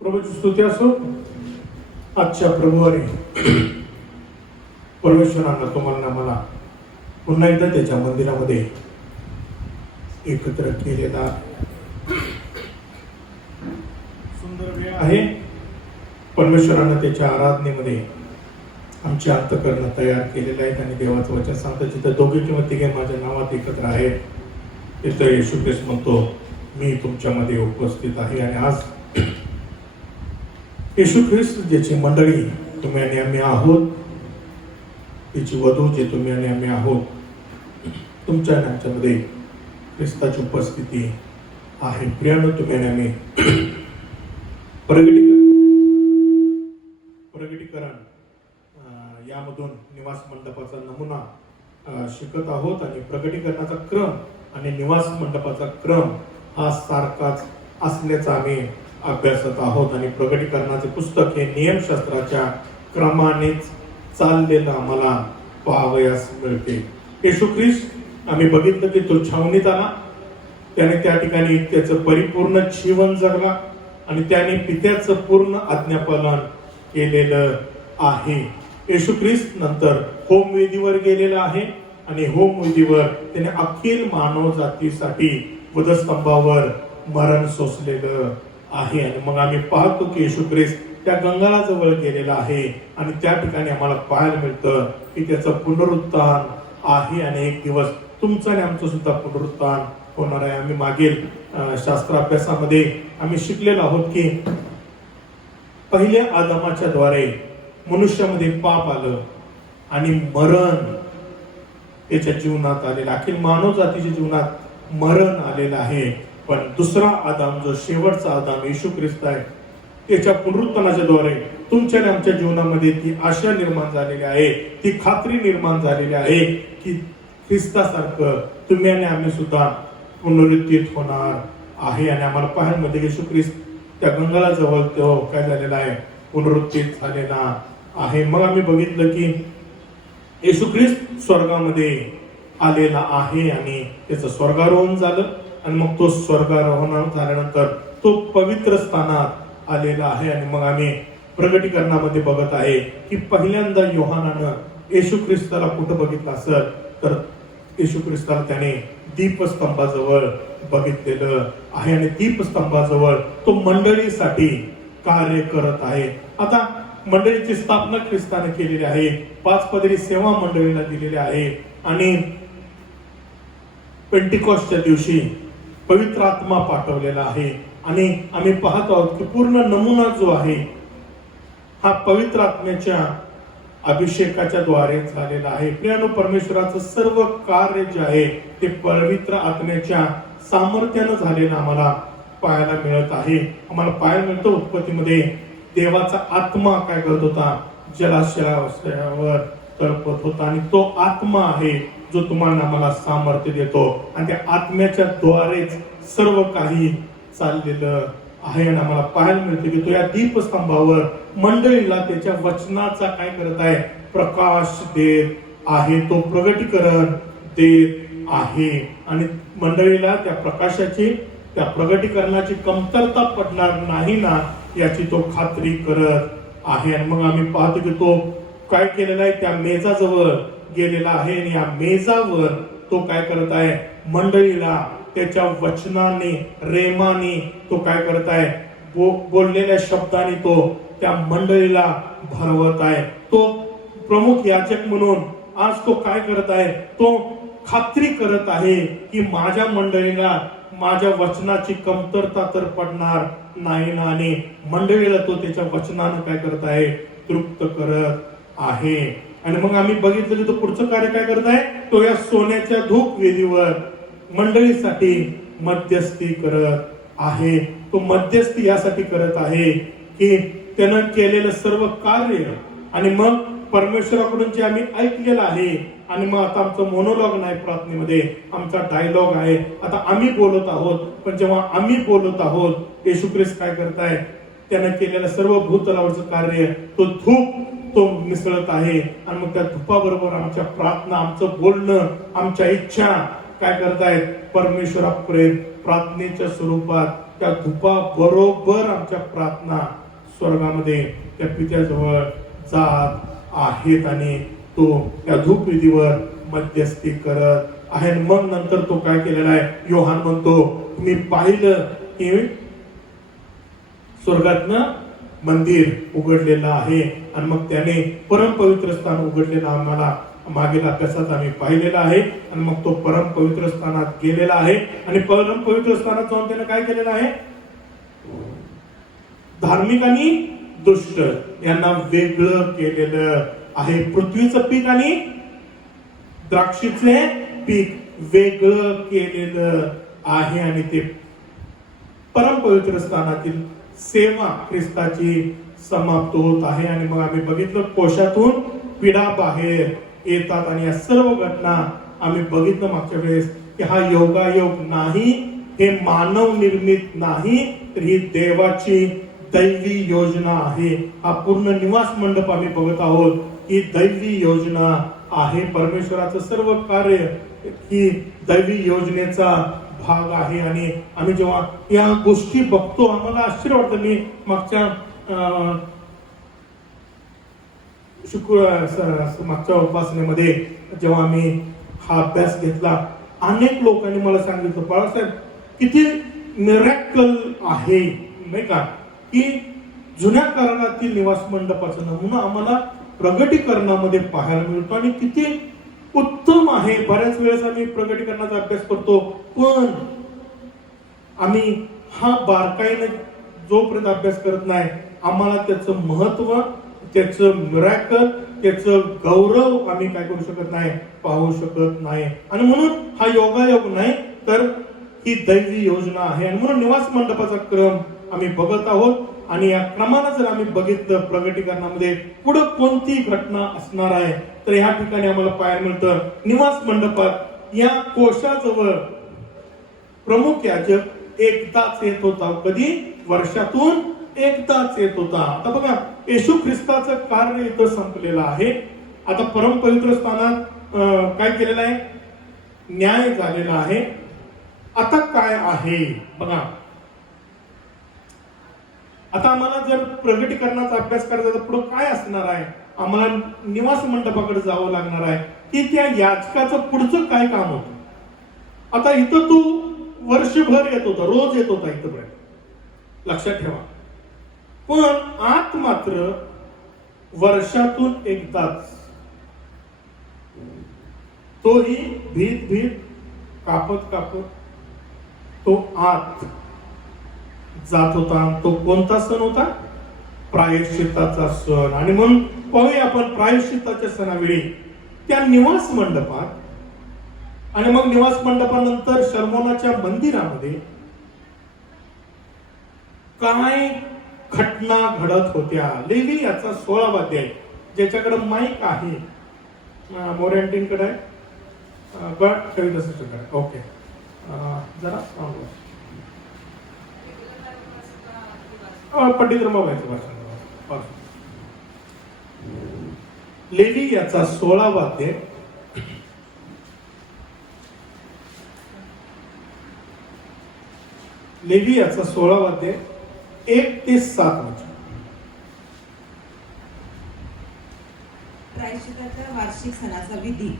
प्रभूची स्तुती असो. आजच्या प्रभुवारी परमेश्वरांना तुम्हाला मला पुन्हा एकदा त्याच्या मंदिरामध्ये एकत्र केलेला सुंदर वेळ आहे. परमेश्वरांना त्याच्या आराधनेमध्ये आमचे अंतःकरण तयार केलेले आहेत आणि देवाचं वचन सांगतं जिथं दोघे किंवा तिघे माझ्या नावात एकत्र आहेत तिथं येशू ख्रिस्त म्हणतो मी तुमच्यामध्ये उपस्थित आहे. आणि आज येशू ख्रिस्त ज्याची मंडळी तुम्ही आणि आम्ही आहोत, तिची वधू जे तुम्ही आणि आम्ही आहोत, तुमच्या आणि आमच्यामध्ये ख्रिस्ताची उपस्थिती आहे. प्रियानो, तुम्ही आणि आम्ही प्रगटीकरण यामधून निवास मंडपाचा नमुना शिकत आहोत आणि प्रगटीकरणाचा क्रम आणि निवास मंडपाचा क्रम हा सारखाच असल्याचा आम्ही अभ्यासत आहोत. आणि प्रगटीकरणाचे पुस्तक हे नियमशास्त्राच्या क्रमानेच चाललेलं आम्हाला पाहावयास मिळते. येशू ख्रिस्त आम्ही बघितलं की तो छावणीत आला, त्याने त्या ठिकाणी त्याचं परिपूर्ण जीवन जगला आणि त्याने पित्याचं पूर्ण आज्ञापालन केलेलं आहे. येशू ख्रिस्त नंतर होमवेदीवर गेलेला आहे आणि होमवेदीवर त्याने अखिल मानव जातीसाठी वधस्तंभावर मरण सोसलेलं आहे. आणि मग आम्ही पाहतो की येशू ख्रिस्त त्या गंगाळाजवळ गेलेला आहे आणि त्या ठिकाणी आम्हाला पाहायला मिळतं की त्याचं पुनरुत्थान आहे आणि एक दिवस तुमचं आणि आमचं सुद्धा पुनरुत्थान होणार आहे. आम्ही मागील शास्त्र अभ्यासामध्ये आम्ही शिकलेलो आहोत की पहिल्या आदमाच्या द्वारे मनुष्यामध्ये पाप आलं आणि मरण त्याच्या जीवनात आलेलं, अखिल मानव जातीच्या जीवनात मरण आलेलं आहे. पण दुसरा आदाम, जो शेवटचा आदाम येशू ख्रिस्त आहे, त्याच्या पुनरुत्थानाच्या द्वारे तुमच्या आणि आमच्या जीवनामध्ये ती आशा निर्माण झालेली आहे, ती खात्री निर्माण झालेली आहे की ख्रिस्तासारखं तुम्ही आणि आम्ही सुद्धा पुनरुत्थित होणार आहे. आणि आम्हाला पाहायला मिळते येशू ख्रिस्त त्या गंगाळाजवळ तो काय झालेला आहे, पुनरुत्थित झालेला आहे. मग आम्ही बघितलं की येशू ख्रिस्त स्वर्गामध्ये आलेला आहे आणि त्याचं स्वर्गारोहण झालं आणि मग तो स्वर्गारोहण झाल्यानंतर तो पवित्र स्थानात आलेला आहे. आणि मग आम्ही प्रगटीकरणामध्ये बघत आहे की पहिल्यांदा योहानानं येशू ख्रिस्ताला कुठं बघितलं असेल तर येशू ख्रिस्ताला त्याने दीपस्तंभाजवळ बघितलेलं आहे आणि दीपस्तंभाजवळ तो मंडळीसाठी कार्य करत आहे. आता मंडळीची स्थापना ख्रिस्ताने केलेली आहे, 5 पदरी सेवा मंडळीला दिलेली आहे आणि पेंटिकॉस्टच्या दिवशी पवित्र आत्मा पाठवलेला आहे. आणि आम्ही पाहत आहोत की पूर्ण नमुना जो आहे हा पवित्र आत्म्याच्या अभिषेकाच्या द्वारे झालेला आहे. प्रियानो, परमेश्वराचं सर्व कार्य जे आहे ते पवित्र आत्म्याच्या सामर्थ्यानं झालेलं आम्हाला पाहायला मिळत आहे. आम्हाला पाहायला मिळतं उत्पत्तीमध्ये देवाचा आत्मा काय करत होता, जलाशयावर तळपत होता आणि तो आत्मा आहे जो तुम्हाला आम्हाला सामर्थ्य देतो आणि त्या आत्म्याच्या द्वारेच सर्व काही चाललेलं आहे. आणि आम्हाला पाहायला मिळते की तो या दीपस्तंभावर मंडळीला त्याच्या वचनाचा काय करत आहे, प्रकाश देत आहे, तो प्रगटीकरण देत आहे आणि मंडळीला त्या प्रकाशाची, त्या प्रगटीकरणाची कमतरता पडणार नाही ना याची तो खात्री करत आहे. आणि मग आम्ही पाहतो की तो काय केलेला आहे, त्या मेजाजवळ गेलेला आहे आणि या मेजावर तो काय करत आहे, मंडळीला त्याच्या वचनाने, रेमाने तो काय करत आहे, बोललेल्या शब्दाने तो त्या मंडळीला भरवत आहे. तो प्रमुख याजक म्हणून आज तो काय करत आहे, तो खात्री करत आहे की माझ्या मंडळीला माझ्या वचनाची कमतरता तर पडणार नाही ना. आणि मंडळीला तो त्याच्या वचनानं काय करत आहे, तृप्त करत आहे. आणि मग आम्ही बघितलं की तो पुढचं कार्य काय करत आहे, तो या सोन्याच्या धूप वेदीवर मंडळीसाठी मध्यस्थी करत आहे. तो मध्यस्थी यासाठी करत आहे की त्यानं केलेलं सर्व कार्य आणि मग परमेश्वराकडून जे आम्ही ऐकलेलं आहे आणि मग आता आमचं मोनोलॉग नाही, प्रार्थनेमध्ये आमचा डायलॉग आहे. आता आम्ही बोलत आहोत, पण जेव्हा आम्ही बोलत आहोत येशू ख्रिस्त काय करताय, त्यानं केलेलं सर्व भूतलावरचं कार्य, तो धूप तो मिसळत आहे आणि मग त्या धुपाबरोबर आमच्या प्रार्थना, आमचं बोलणं, आमच्या इच्छा काय करतायत, परमेश्वरापर्यंत प्रार्थनेच्या स्वरूपात त्या धुपाबरोबर आमच्या प्रार्थना स्वर्गामध्ये त्या पित्याजवळ जात आहेत आणि तो त्या धूप विधीवर मध्यस्थी करत आहे. मग नंतर तो काय केलेला आहे, योहान म्हणतो मी पाहिलं की स्वर्गातनं मंदिर उघडलेलं आहे आणि मग त्याने परम पवित्र स्थान उघडलेलं आम्हाला मागील अभ्यासात आम्ही पाहिलेला आहे. आणि मग तो परम पवित्र स्थानात गेलेला आहे आणि परम पवित्र स्थानात जाऊन त्याने काय केलेलं आहे, धार्मिक आणि दुष्ट यांना वेगळं केलेलं आहे. पृथ्वीचं पीक आणि द्राक्षीचे पीक वेगळं केलेलं आहे आणि ते परम पवित्र स्थानातील सेवा ख्रिस्ताची समाप्त होत आहे. आणि मग आम्ही बघितलं कोशातून पिढा बाहेर येतात आणि या सर्व घटना आम्ही बघितलं मागच्या वेळेस की हा योगायोग नाही, हे मानव निर्मित नाही, तर ही देवाची दैवी योजना आहे. हा पूर्ण निवास मंडप आम्ही बघत आहोत, ही दैवी योजना आहे. परमेश्वराचं सर्व कार्य ही दैवी योजनेचा भाग आहे. आणि आम्ही जेव्हा या गोष्टी बघतो आम्हाला आश्चर्य वाटतं. मी मागच्या मागच्या उपासनेमध्ये जेव्हा आम्ही हा अभ्यास घेतला, अनेक लोकांनी मला सांगितलं बाळासाहेब किती मिरॅकल आहे नाही का, की जुन्या करारातील निवास मंडपाचा नमुना आम्हाला प्रगटीकरणामध्ये पाहायला मिळतो आणि किती उत्तम आहे. बऱ्याच वेळेस आम्ही प्रगटीकरणाचा अभ्यास करतो पण आम्ही हा बारकाईने जोपर्यंत अभ्यास करत नाही आम्हाला त्याचं महत्व, त्याचं मिरॅकल, त्याचं गौरव आम्ही काय करू शकत नाही, पाहू शकत नाही. आणि म्हणून हा योगायोग नाही तर ही दैवी योजना आहे. आणि म्हणून निवास मंडपाचा क्रम आम्ही बघत आहोत आणि या क्रमानं जर आम्ही बघितलं प्रगटीकरणामध्ये पुढे कोणती घटना असणार आहे तर या ठिकाणी आम्हाला पाहायला मिळतं निवास मंडपात या कोशाजवळ प्रमुख याजक एकदाच येत होता. कधी? वर्षातून एकदाच येत होता. आता बघा येशू ख्रिस्ताचं कार्य इथं संपलेलं आहे. आता परम पवित्र स्थानात काय केलेलं आहे, न्याय झालेला आहे. आता काय आहे बघा, आता आम्हाला जर प्रगटीकरणाचा अभ्यास करायचा तर पुढे काय असणार आहे, आम्हाला निवास मंडपाकडे जावं लागणार आहे की त्या याचकाचं पुढचं काय काम होतं. आता इथं तू वर्षभर येत होता, रोज येत होता इथपर्यंत, लक्षात ठेवा. पण आत मात्र वर्षातून एकदाच, तोही भीत भीत कापत कापत तो आत जात होता. तो कोणता सण होता? प्रायश्चित्ताचा सण. आणि म्हणून पाहूया आपण प्रायश्चित्ताच्या सणावेळी त्या निवास मंडपात आणि मग निवास मंडपानंतर शर्मोनाच्या मंदिरामध्ये काय घटना घडत होत्या. लेवी याचा 16वा अध्याय, ज्याच्याकडे माईक आहे, मोरॅन्टीनकडे आहे, बट कविता सिस्टरकडे, ओके, जरा सांगू. पंडित रमाबाईचं भाषण. लेवी याचा 16वा अध्याय लेवी याचा 16वा अध्याय 1 ते 7 वचन. प्रायश्चित्ताच्या वार्षिक सणाचा विधी.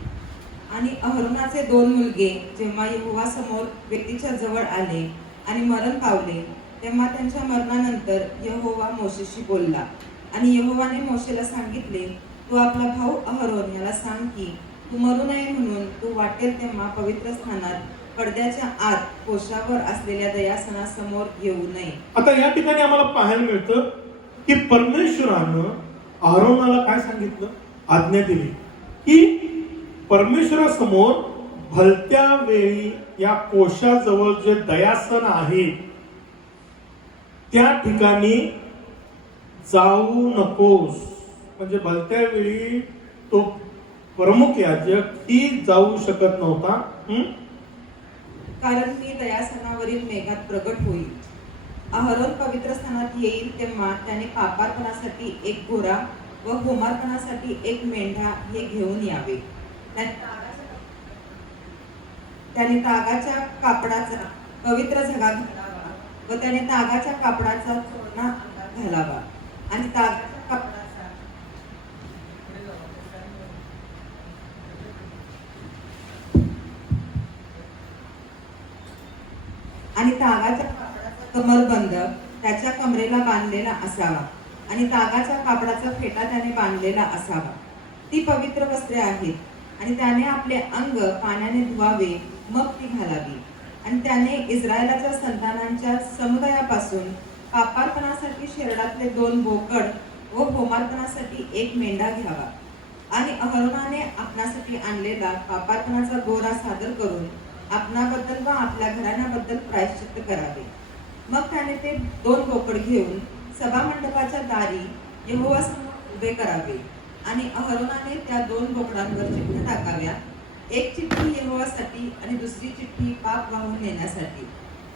आणि अहरोनाचे 2 मुलगे जेव्हा यहोवा समोर व्यक्तीच्या जवळ आले आणि मरण पावले तेव्हा त्यांच्या मरणानंतर यहोवा मोशेशी बोलला. आणि यहोवाने मोशेला सांगितले, तू आपला भाऊ अहरोन याला सांग की तू मरू नये म्हणून तू वाटेल तेव्हा पवित्र स्थानात पडद्याच्या आत कोशावर असलेल्या दयासनासमोर येऊ नये. आता या ठिकाणी आम्हाला पाहायला मिळतं की परमेश्वरानं अहरोनाला काय सांगितलं, आज्ञा दिली की परमेश्वरासमोर भलत्या वेळी या कोशाजवळ जे दयासन आहे त्या ठिकाणी जाऊ नकोस. म्हणजे भलत्या वेळी तो प्रमुख याजक ही जाऊ शकत नव्हता. कारण मी दयासनावरील मेघात प्रगट होईल. अहरोन पवित्र स्थानात येईल तेव्हा त्याने पापार्पणासाठी एक घोडा व होमार्पणासाठी एक मेंढा हे घेऊन यावे. त्याने तागाच्या कापडाचा पवित्र झगा घालावा व त्याने तागाच्या कापडाचा चोळणा अंगात घालावा आणि तागाच्या कापडाचा आणि तागाच्या कापडाचा कमरबंद त्याच्या कमरेला बांधलेला असावा आणि तागाच्या कापडाचा फेटा त्याने बांधलेला असावा. ती पवित्र वस्त्रे आहेत आणि त्याने आपले अंग पाण्याने धुवावे, मग ती घालावी. आणि त्याने इस्रायलाच्या संतानांच्या समुदायापासून पापार्पणासाठी शेरडातले 2 बोकड व होमार्पणासाठी 1 मेंढा घ्यावा. आणि अहरोनाने आपणासाठी आणलेला पापार्पणाचा गोरा सादर करून आपणाबद्दल व आपल्या घराण्याबद्दल प्रायश्चित्त करावे. मग त्याने ते 2 बोकड घेऊन सभामंडपाच्या दारी यहोवासमोर उभे करावे. आणि अहरोनाने त्या 2 बोकडांवर चिठ्ठ्या टाकाव्या, 1 चिठ्ठी यहोवासाठी आणि दुसरी चिठ्ठी पाप वाहून नेण्यासाठी.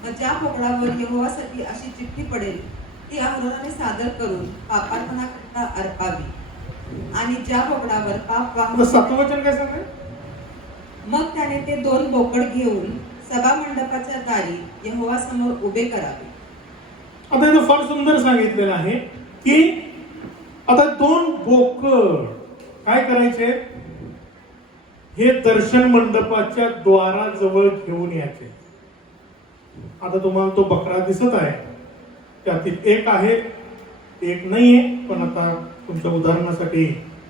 मग ज्या बोकडावर यहोवासाठी अशी चिठ्ठी पडेल ती अहरोनाने सादर करून पापार्पणाकरिता अर्पावी. आणि ज्या बोकडावर पाप वाहून 7वं वचन काय सांगते? मग त्याने ते 2 बोकड घेऊन सभामंडपाच्या दारी यहोवासमोर उभे करावे. आता इथं फार सुंदर सांगितलेलं आहे की आता 2 बोकड काय करायचे? हे दर्शन मंडपाच्या द्वाराजवळ घेऊन यायचे. आता तुम्हाला तो बकरा दिसत आहे, त्यातील 1 आहे, 1 नाहीये, पण आता तुमच्या उदाहरणासाठी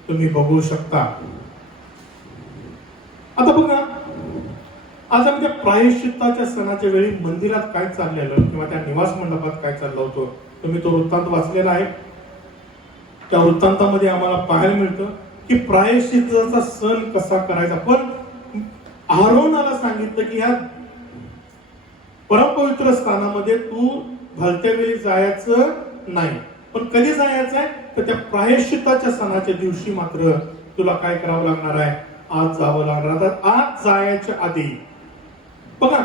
तुम्ही बघू शकता. आता बघा, आज आम्ही त्या प्रायश्चित्ताच्या सणाच्या वेळी मंदिरात काय चाललेलं किंवा त्या निवास मंडपात काय चाललं होतं, तुम्ही तो वृत्तांत वाचलेला आहे. त्या वृत्तांतामध्ये आम्हाला पाहायला मिळतं की प्रायश्चित्ताचा सण कसा करायचा. पण आरोनाला सांगितलं की ह्या परमपवित्र स्थानामध्ये तू भलत्या वेळी जायचं नाही, पण कधी जायचं आहे तर त्या प्रायश्चित्ताच्या सणाच्या दिवशी मात्र तुला काय करावं लागणार आहे? आज जावं लागणार. आज जायच्या आधी बघा,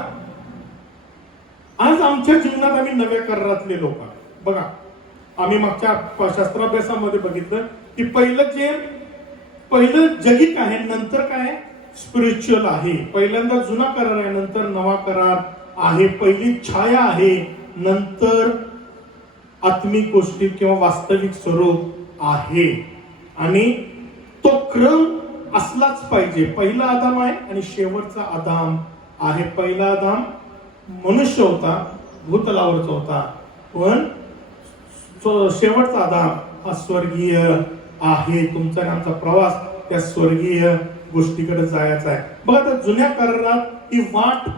आज आमच्या जीवनात आम्ही नव्या करारातले लोक आहोत. बघा, आम्ही मागच्या शास्त्राभ्यासामध्ये बघितलं की पहिलं जगिक आहे, नंतर काय स्पिरिच्युअल आहे. पहिल्यांदा जुना करार आहे, नंतर नवा करार आहे. पहिली छाया आहे, नंतर आत्मिक गोष्टी किंवा वास्तविक स्वरूप आहे. आणि तो क्रम असलाच पाहिजे. पहिला आदाम आहे आणि शेवटचा आदाम आहे. पहिला आदाम मनुष्य होता, भूतलावरचा होता, पण शेवटचा आदाम हा स्वर्गीय आहे. तुमचा आणि आमचा प्रवास त्या स्वर्गीय गोष्टीकडे जायचा आहे. बघा, त्या जुन्या करारात ही वाट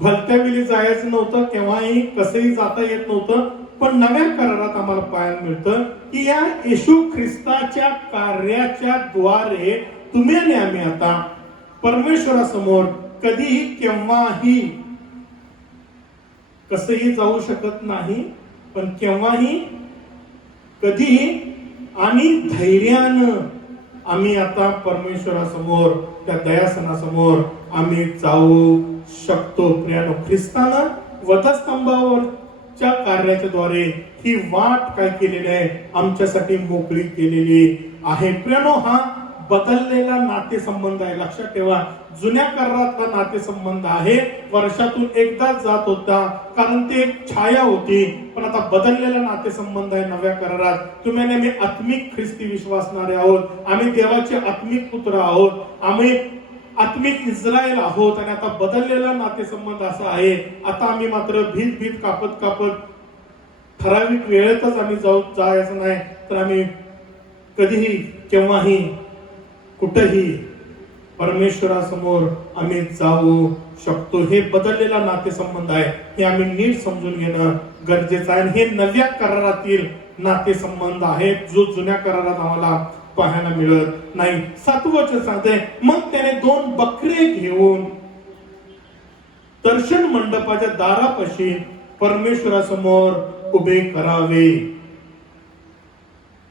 भलत्या वेळी जायचं नव्हतं, केव्हाही कसंही जाता येत नव्हतं. पण नव्या करारात आम्हाला पाहायला मिळतं की या येशू ख्रिस्ताच्या कार्याच्या द्वारे तुम्ही आणि आम्ही आता परमेश्वरासमोर कधीही केव्हाही कसंही जाऊ शकत नाही, पण केव्हाही कधीही आणि धैर्यानं आम्ही आता परमेश्वरासमोर त्या दयासनासमोर आम्ही जाऊ शकतो. प्रियानो, ख्रिस्तानं वधस्तंभावरच्या कार्याच्या द्वारे ही वाट काय केलेली आहे? आमच्यासाठी मोकळी केलेली आहे. प्रियानो, हा बदललेला नातेसंबंध आहे. लक्षात ठेवा, जुन्या करारातला नातेसंबंध आहे, वर्षातून एकदाच जात होता, कारण ते एक छाया होती. पण आता बदललेला नातेसंबंध आहे नव्या करारात. तुम्ही आणि आम्ही आत्मिक ख्रिस्ती विश्वासणारे आहोत. आम्ही देवाचे आत्मिक पुत्र आहोत. आम्ही आत्मिक इस्रायल आहोत. आणि आता बदललेला नातेसंबंध असा आहे, आता आम्ही मात्र भीत कापत ठराविक वेळेतच आम्ही जायचं नाही, तर आम्ही कधीही केव्हाही कुठेही परमेश्वरासमोर आम्ही जाऊ शकतो. हे बदललेला नातेसंबंध आहे, हे आम्ही नीट समजून घेणं गरजेचं आहे. हे नव्या करारातील नातेसंबंध आहेत, जो जुन्या करारात आम्हाला पाहायला मिळत नाही. 7वं वचन सांगते, मग त्याने 2 बकरे घेऊन दर्शन मंडपाच्या दारापाशी परमेश्वरासमोर उभे करावे.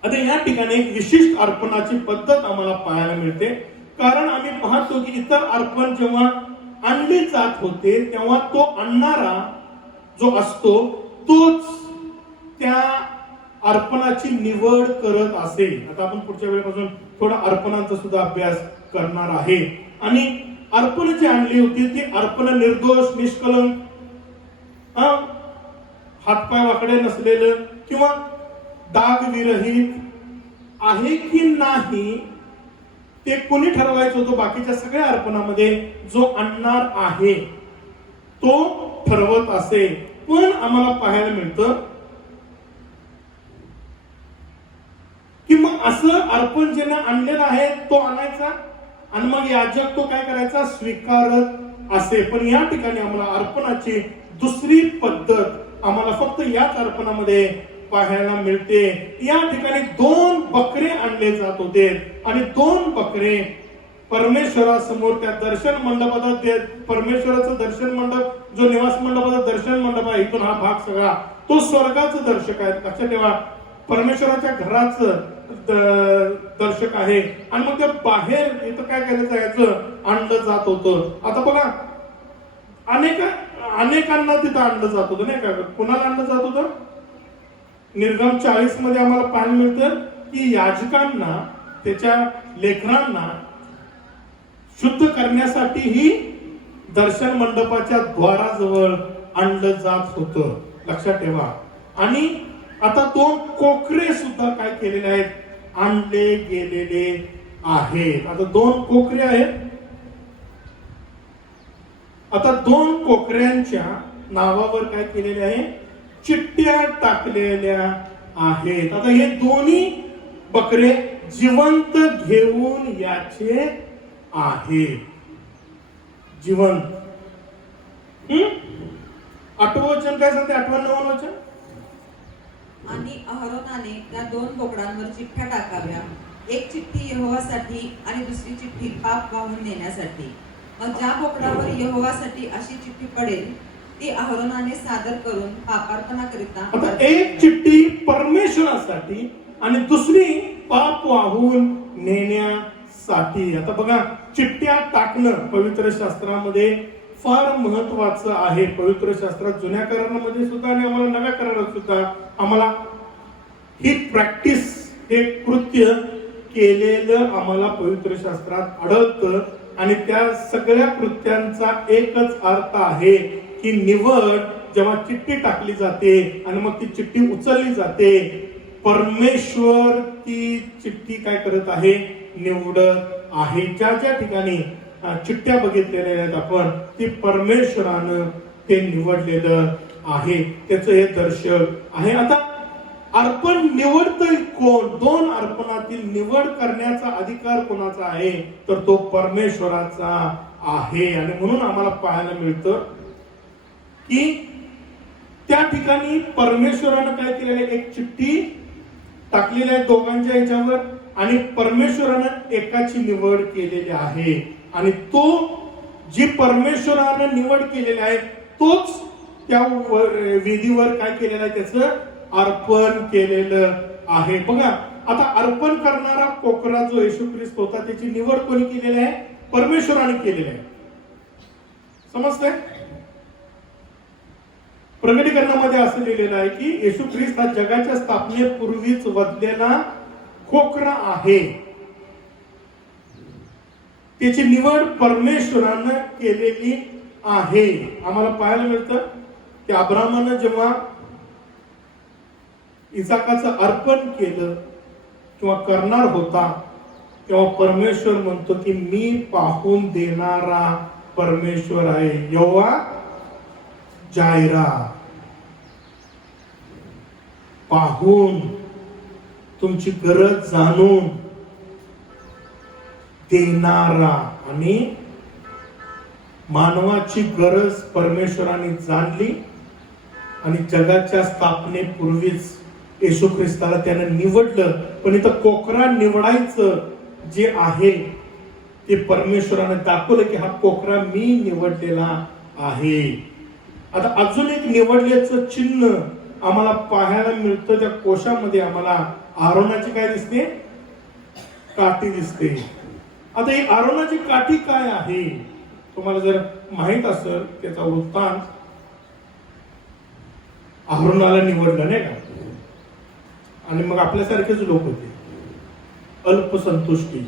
आता या ठिकाणी एक विशिष्ट अर्पणाची पद्धत आम्हाला पाहायला मिळते. कारण आम्ही पाहतो की इतर अर्पण जेव्हा आणले जात होते तेव्हा तो आणणारा जो असतो तोच त्या अर्पणाची निवड करत असे. आता आपण पुढच्या वेळेपासून थोडा अर्पणांचा सुद्धा अभ्यास करणार आहे. आणि अर्पण जी आणली होती ती अर्पण निर्दोष, निष्कलंक, हातपाय वाकडे नसलेलं किंवा डाग विरहित आहे की नाही ते कोणी ठरवायचं होतं? बाकीच्या सगळ्या अर्पणामध्ये जो आणणार आहे तो ठरवत असे. पण आम्हाला पाहायला मिळतं की मग असं अर्पण ज्याने आणलेलं आहे तो आणायचा आणि मग याजक तो काय करायचा? स्वीकारत असे. पण या ठिकाणी आम्हाला अर्पणाची दुसरी पद्धत आम्हाला फक्त याच अर्पणामध्ये पाहायला मिळते. या ठिकाणी 2 बकरे आणले जात होते आणि 2 बकरे परमेश्वरासमोर त्या दर्शन मंडपात, परमेश्वराचं दर्शन मंडप जो निवास मंडपाचा दर्शन मंडप आहे, इथून हा भाग सगळा तो स्वर्गाचं दर्शक आहे. लक्षात ठेवा, परमेश्वराच्या घराचं दर्शक आहे. आणि मग त्या बाहेर इथं काय केलं जायचं? आणलं जात होतं. आता बघा, अनेकांना तिथं आणलं जात होतं नाही का? कुणाला आणलं जात होतं? निर्गम 40 मध्ये आम्हाला पाहायला मिळतं की याजकांना, त्याच्या लेकरांना शुद्ध करण्यासाठी ही दर्शन मंडपाच्या द्वाराजवळ आणलं जात होतं. लक्षात ठेवा. आणि आता 2 कोकरे सुद्धा काय केलेले आहेत? आणले गेलेले आहेत. आता 2 कोकरे आहेत. आता 2 कोकऱ्यांच्या नावावर काय केलेले आहे? चिठ्ठ्या टाकलेल्या आहेत. आता हे दोन्ही बकरे जिवंत घेऊन याचे आहेत. जिवंत. 8वं वचन काय सांगते? 8वं 9वं वचन. आणि अहरोनाने त्या 2 बोकडांवर चिठ्ठ्या टाकाव्या, एक चिठ्ठी यहोवासाठी आणि दुसरी चिठ्ठी पाप वाहून नेण्यासाठी. मग ज्या बोकडावर यहोवासाठी अशी चिठ्ठी पडेल ती अहरोनाने सादर करून पापार्पणाकरिता. आता एक चिठ्ठी परमेश्वरासाठी आणि दुसरी पाप वाहून नेण्यासाठी. आता बघा, चिठ्ठ्या टाकणं पवित्र शास्त्रामध्ये फार महत्वाचं आहे. पवित्र शास्त्रात जुन्या करारामध्ये सुद्धा आणि आम्हाला नव्या करारात सुद्धा आम्हाला ही प्रॅक्टिस, हे कृत्य केलेलं आम्हाला पवित्र शास्त्रात आढळतं. आणि त्या सगळ्या कृत्यांचा एकच अर्थ आहे की निवड. जेव्हा चिठ्ठी टाकली जाते आणि मग ती चिठ्ठी उचलली जाते, परमेश्वर ती चिठ्ठी काय करत आहे? निवडत आहे. ज्या ज्या ठिकाणी चिठ्ठ्या बघितलेल्या आहेत आपण, ती परमेश्वरानं ते निवडलेलं आहे. त्याचं हे दर्शक आहे. आता अर्पण निवडतोय कोण? 2 अर्पणातील निवड करण्याचा अधिकार कोणाचा आहे? तर तो परमेश्वराचा आहे. आणि म्हणून आम्हाला पाहायला मिळतं की त्या ठिकाणी परमेश्वरानं काय केलेलं आहे? एक चिठ्ठी टाकलेली आहे दोघांच्या याच्यावर आणि परमेश्वरानं एकाची निवड केलेली आहे. आणि तो जी परमेश्वरानं निवड केलेली आहे तोच त्या वेदीवर काय केलेलं आहे? त्याचं अर्पण केलेलं आहे. बघा, आता अर्पण करणारा कोकरा जो येशू ख्रिस्त होता, त्याची निवड कोणी केलेली आहे? परमेश्वराने केलेली आहे. समजतंय? प्रकटीकरणामध्ये असं लिहिलेलं आहे की येशू ख्रिस्त हा जगाच्या स्थापनेपूर्वीच वधलेला कोकरा आहे. त्याची निवड परमेश्वरानं केलेली आहे. आम्हाला पाहायला मिळतं की अब्रामानं जेव्हा इसाकाचं अर्पण केलं किंवा करणार होता, तेव्हा परमेश्वर म्हणतो की मी पाहून देणारा परमेश्वर आहे. यहोवा जायरा, पाहून तुमची गरज जाणून देणारा. आणि मानवाची गरज परमेश्वराने जाणली आणि जगाच्या स्थापनेपूर्वीच येशू ख्रिस्ताला त्यानं निवडलं. पण इथं कोकरा निवडायचं जे आहे ते परमेश्वराने दाखवलं की हा कोकरा मी निवडलेला आहे. आता अजून एक निवडल्याचं चिन्ह आम्हाला पाहायला मिळतं. त्या कोशामध्ये आम्हाला आरोनाची काय दिसते? काठी दिसते. आता ही आरोनाची काठी काय आहे? तुम्हाला जर माहित असेल त्याचा वृत्तांत, आरोनाला निवडलं नाही का, आणि मग आपल्यासारखेच लोक होते, अल्पसंतुष्टी.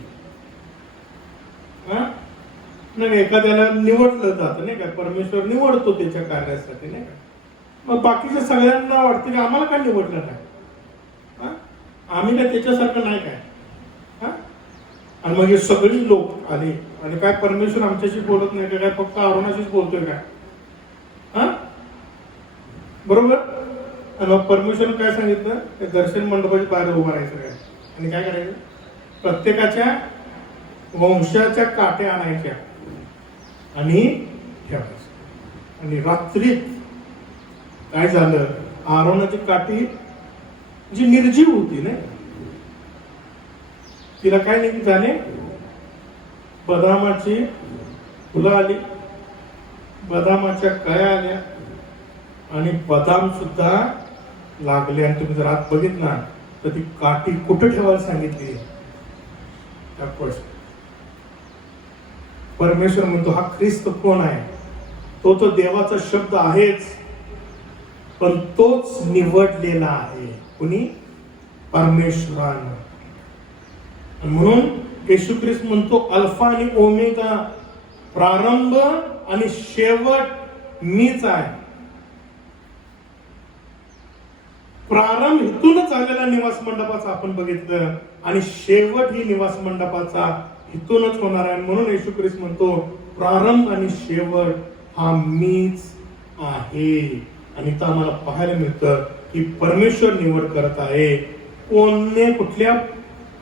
नाही, एखाद्याला निवडलं जातं नाही का, परमेश्वर निवडतो त्याच्या कार्यासाठी नाही का. मग बाकीच्या सगळ्यांना वाटतं की आम्हाला काय निवडलं नाही, हा? आम्ही काय त्याच्यासारखं नाही काय, हा? आणि मग हे सगळी लोक आले आणि काय परमेश्वर आमच्याशी बोलत नाही का, काय फक्त अरुणाशीच बोलतोय काय, हा? बरोबर. आणि मग परमेश्वर काय सांगितलं, त्या दर्शन मंडपाच्या बाहेर उभं राहायचं काय आणि काय करायचं, प्रत्येकाच्या वंशाच्या काट्या आणायच्या आणि ठेवायचं. आणि रात्री काय झालं, आरोनाची काठी जी निर्जीव होती ना, तिला काय नाही झाले, बदामाची फुलं आली, बदामाच्या कळ्या आल्या आणि बदाम सुद्धा लागले. आणि तुम्ही जर आत बघितला तर ती काठी कुठं ठेवायला सांगितली, परमेश्वर म्हणतो हा ख्रिस्त कोण आहे, तो देवाचा शब्द आहेच, पण तोच निवडलेला आहे. कुणी? परमेश्वरानं. म्हणून येशू ख्रिस्त म्हणतो अल्फा आणि ओमेगा, प्रारंभ आणि शेवट मीच आहे. प्रारंभ इथूनच आलेला निवास मंडपाचा आपण बघितलं आणि शेवट ही निवास मंडपाचा इथूनच होणार आहे. म्हणून येशू ख्रिस्त म्हणतो प्रारंभ आणि शेवट हा मीच आहे. आणि इथं आम्हाला पाहायला मिळतं की परमेश्वर निवड करत आहे कोणने कुठल्या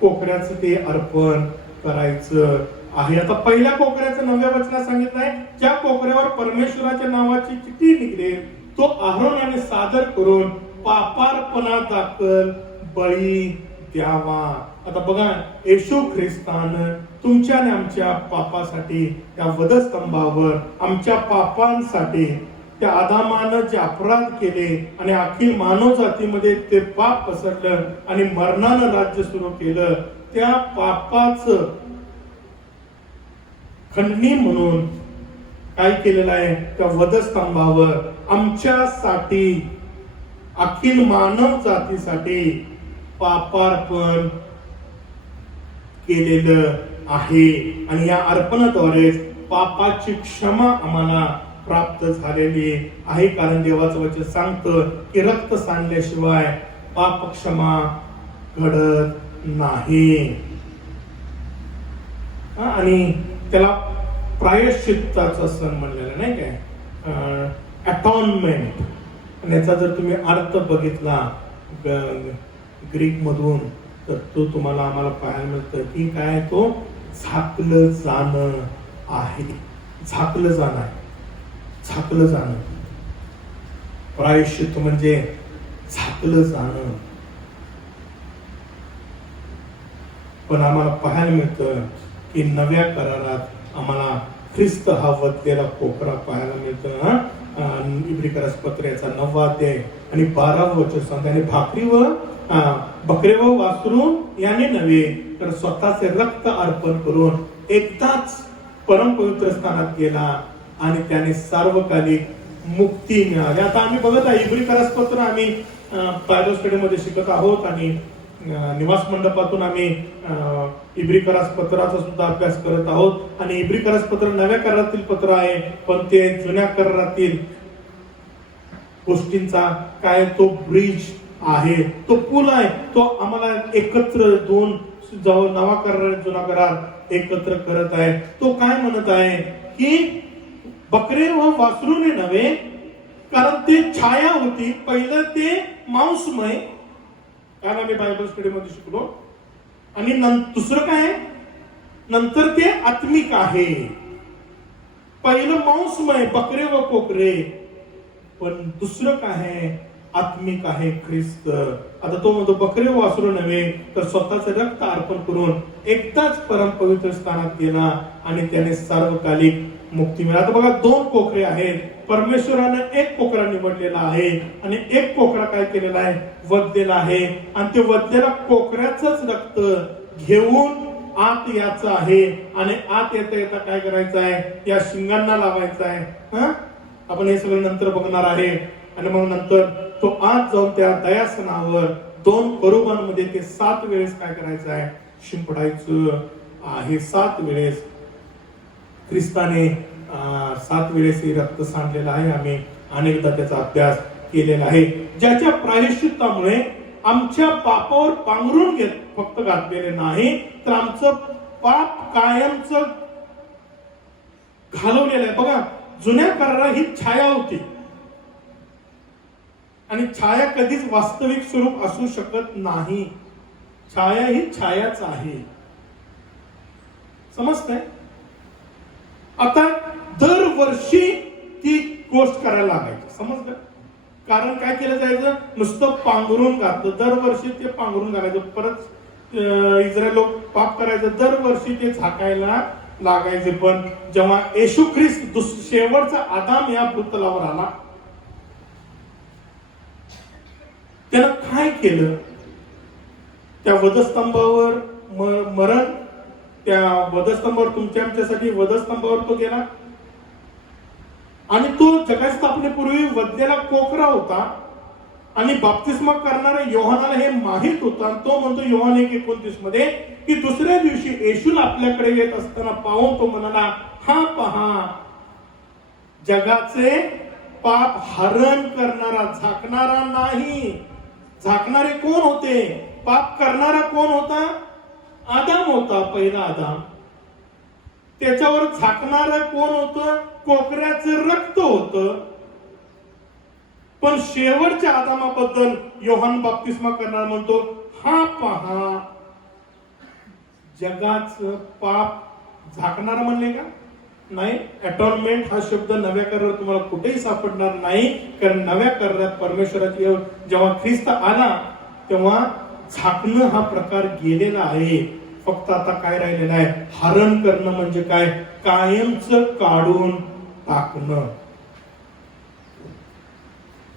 कोकऱ्याचं ते अर्पण करायचं आहे. आता पहिल्या कोकऱ्याचं 9व्या वचनात सांगितलं आहे, ज्या कोकऱ्यावर परमेश्वराच्या नावाची चिठ्ठी निघेल तो अहरोनाने सादर करून पापार्पणा दाखल बळी द्यावा. आता बघा, येशू ख्रिस्तानं तुमच्या आणि आमच्या पापासाठी त्या वधस्तंभावर, आमच्या पापांसाठी त्या आदामानं जे अपराध केले आणि अखिल मानव जातीमध्ये ते पाप पसरलं आणि मरणानं राज्य सुरू केलं, त्या पापाचं खंडणी म्हणून काय केलेलं आहे, त्या वधस्तंभावर आमच्यासाठी, अखिल मानव जातीसाठी पापार्पण केलेलं आहे. आणि या अर्पणाद्वारे पापाची क्षमा आम्हाला प्राप्त झालेली आहे. कारण देवाचं वचन सांगतं की रक्त सांडल्याशिवाय पाप क्षमा घडत नाही. आणि त्याला प्रायश्चित्ताचा सण म्हणलेला नाही काय, अटॉनमेंट. आणि याचा जर तुम्ही अर्थ बघितला ग्रीक मधून तर तो तुम्हाला आम्हाला पाहायला मिळतं की काय, तो झाकलं जाणं आहे. झाकलं जाणं आहे, झाकलं जाणं. प्रायश्चित्त म्हणजे झाकलं जाणं. पण आम्हाला पाहायला मिळतं की नव्या करारात आम्हाला ख्रिस्त हा वधलेला कोकरा पाहायला मिळतं. इब्रिकरास पत्र याचा 9वा अध्याय आणि 12वं वचन सांगते, आणि भाकरी व बकरे व वासरू याने नव्हे तर स्वतःचे रक्त अर्पण करून एकदाच परमपवित्र स्थानात गेला आणि त्याने सार्वकालिक मुक्ती मिळाली. आता आम्ही बघत आहे इब्रिकरास पत्र, आम्ही बायबल स्टडी मध्ये शिकत आहोत आणि निवास मंडपातून आम्ही इब्रिकरास पत्राचा सुद्धा अभ्यास करत आहोत. आणि इब्रिकरास पत्र नव्या करारातील पत्र आहे, पण ते जुन्या करारातील गोष्टींचा काय, तो ब्रिज आहे, तो पूल आहे. तो आम्हाला एकत्र दोन जवळ नवा करार जुना करार एकत्र करत आहे. तो काय म्हणत आहे की बकरे व वासरूने नव्हे, कारण ते छाया होती. पहिलं ते मांसमय, कारण आम्ही बायबल स्टडी मध्ये शिकलो. आणि दुसरं काय, नंतर ते आत्मिक आहे. पहिलं मांसमय बकरे व कोकरे, पण दुसरं काय आहे, आत्मिक आहे ख्रिस्त. आता तो म्हणतो बकरे व वासरू नव्हे तर स्वतःचे रक्त अर्पण करून एकदाच परम पवित्र स्थानात गेला आणि त्याने सार्वकालिक मुक्ती मिळाली. आता बघा, 2 कोकरे आहेत. परमेश्वरानं एक कोकरा निवडलेला आहे आणि एक कोकरा काय केलेला आहे, वधलेला आहे. आणि ते वधलेला कोकऱ्याचंच रक्त घेऊन आत याचं आहे आणि आत येता येता काय करायचं आहे, या शिंगांना लावायचं आहे. आपण हे सगळं नंतर बघणार आहे. आणि मग नंतर तो आत जाऊन त्या दयासनावर 2 करूबांमध्ये ते 7 वेळेस काय करायचं आहे, शिंपडायचं आहे. 7 वेळेस ख्रिस्ताने 7 वेळेस हे रक्त सांडलेलं आहे. आम्ही अनेकदा त्याचा अभ्यास केलेला आहे, ज्याच्या प्रायश्चित्तामुळे आमच्या पापावर पांघरून घेत फक्त घातलेले नाही, तर आमचं पाप कायमचं घालवलेलं आहे. बघा, जुन्या करारात ही छाया होती आणि छाया कधीच वास्तविक स्वरूप असू शकत नाही. छाया ही छायाच आहे. समजतंय? आता दरवर्षी ती गोष्ट करायला लागायची. समजलं? कारण काय केलं जायचं, नुसतं पांघरून घातलं, दरवर्षी ते पांघरून घालायचं. परत इस्रायल लोक पाप करायचं, दरवर्षी ते झाकायला लागायचे. पण जेव्हा येशू ख्रिस्त शेवटचा आदाम या भूतलावर आला, त्यानं काय केलं, त्या वधस्तंभावर मरण, त्या वधस्तंभावर, तुमच्या आमच्यासाठी वधस्तंभावर तो गेला आणि तो जगाच्या स्थापनेपूर्वी वधलेला कोकरा होता आणि बाप्तिस्मा करणाऱ्या योहानाला हे माहित होतं. आणि तो म्हणतो योहान 1:29 मध्ये की दुसऱ्या दिवशी येशूला आपल्याकडे येत असताना पाहून तो म्हणाला, हा पहा, जगाचे पाप हरण करणारा, झाकणारा नाही. झाकणारे कोण होते? पाप करणारा कोण होता? आदाम होता, पहिला आदाम. त्याच्यावर झाकणारा कोण होतं? कोकऱ्याचं रक्त होतं. पण शेवटच्या आदामाबद्दल योहान बाप्तिस्मा करणार म्हणतो, हा पहा, जगाचं पाप झाकणारा म्हणले का? नाही. अटॉनमेंट हा शब्द नव्या करारात तुम्हाला कुठेही सापडणार नाही. कारण नव्या करारात परमेश्वराची जेव्हा ख्रिस्त आला तेव्हा झाकणं हा प्रकार गेलेला आहे. फक्त आता काय राहिलेलं आहे? हरण करणं. म्हणजे काय? कायमचं काढून टाकणं.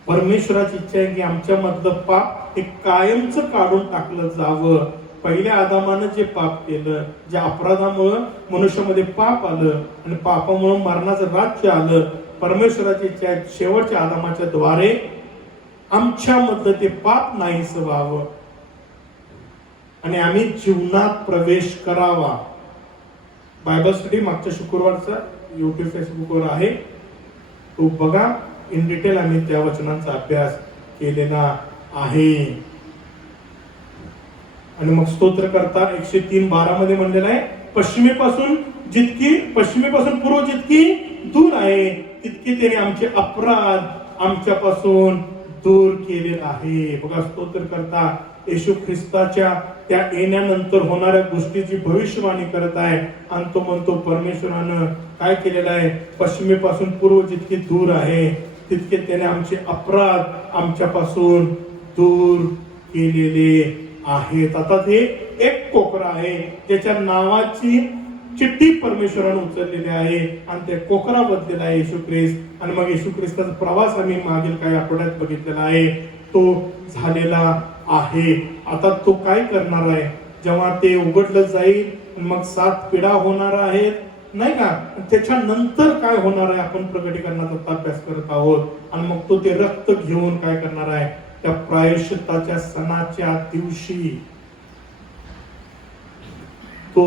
परमेश्वराची इच्छा आहे की आमच्या मधलं पाप हे कायमचं काढून टाकलं जावं. पहिल्या आदामानं जे पाप केलं, ज्या अपराधामुळं मनुष्यामध्ये पाप आलं आणि पापामुळं मरणाचं राज्य आलं, परमेश्वराची इच्छा आहे शेवटच्या आदामाच्या द्वारे आमच्या मधलं ते पाप नाहीसं व्हावं आणि आम्ही जीवनात प्रवेश करावा. बायबल स्टडी मागच्या शुक्रवारचा YouTube फेसबुकवर आहे, तो बघा. इन डिटेल आम्ही त्या वचनांचा अभ्यास केलेला आहे. आणि मग स्तोत्र करता 103:12 मध्ये म्हणलेलं आहे, पश्चिमेपासून पूर्व जितकी दूर आहे तितकी त्याने आमचे अपराध आमच्यापासून दूर केले आहे. बघा, स्तोत्र करता येशू ख्रिस्ताच्या त्या येण्यानंतर होणाऱ्या गोष्टीची भविष्यवाणी करत आहे आणि तो म्हणतो परमेश्वरानं काय केलेलं आहे? पश्चिमेपासून पूर्व जितकी दूर आहे तितके त्याने आमचे अपराध आमच्यापासून दूर केलेले आहेत. आता ते एक कोकरा आहे ज्याच्या नावाची चिठ्ठी परमेश्वराने उचललेली आहे आणि ते कोकरा बदलेला आहे येशू ख्रिस्त. आणि मग येशू ख्रिस्ताचा प्रवास आम्ही मागील काही आठवड्यात बघितलेला आहे, तो झालेला आहे. आता तो काय करणार आहे? जेव्हा ते उघडलं जाईल मग 7 पिढा होणार आहेत, नाही का? त्याच्यानंतर काय होणार आहे आपण प्रकटीकरणाचा अभ्यास करत आहोत. आणि मग तो ते रक्त घेऊन काय करणार आहे? त्या प्रायश्चित्ताच्या सणाच्या दिवशी तो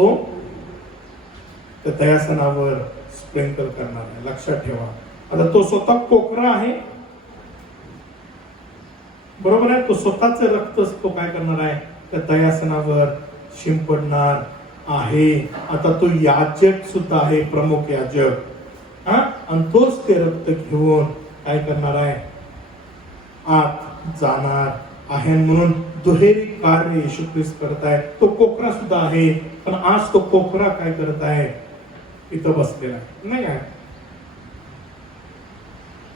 त्या दयासनावर स्प्रिंकल करणार आहे. लक्षात ठेवा. आता तो स्वतः कोकरा आहे, बरोबर आहे? तो स्वतःच रक्त तो काय करणार आहे? त्या दयासनावर शिंपडणार आहे. आता तो याजक सुद्धा आहे, प्रमुख याजक. आणि तोच ते रक्त घेऊन काय करणार आहे? आत जाणार आहे. म्हणून दुहेरी कार्य येशू ख्रिस्त करत आहे. तो कोकरा सुद्धा आहे, पण आज तो कोकरा काय करत आहे? इथं बसलेला आहे, नाही काय?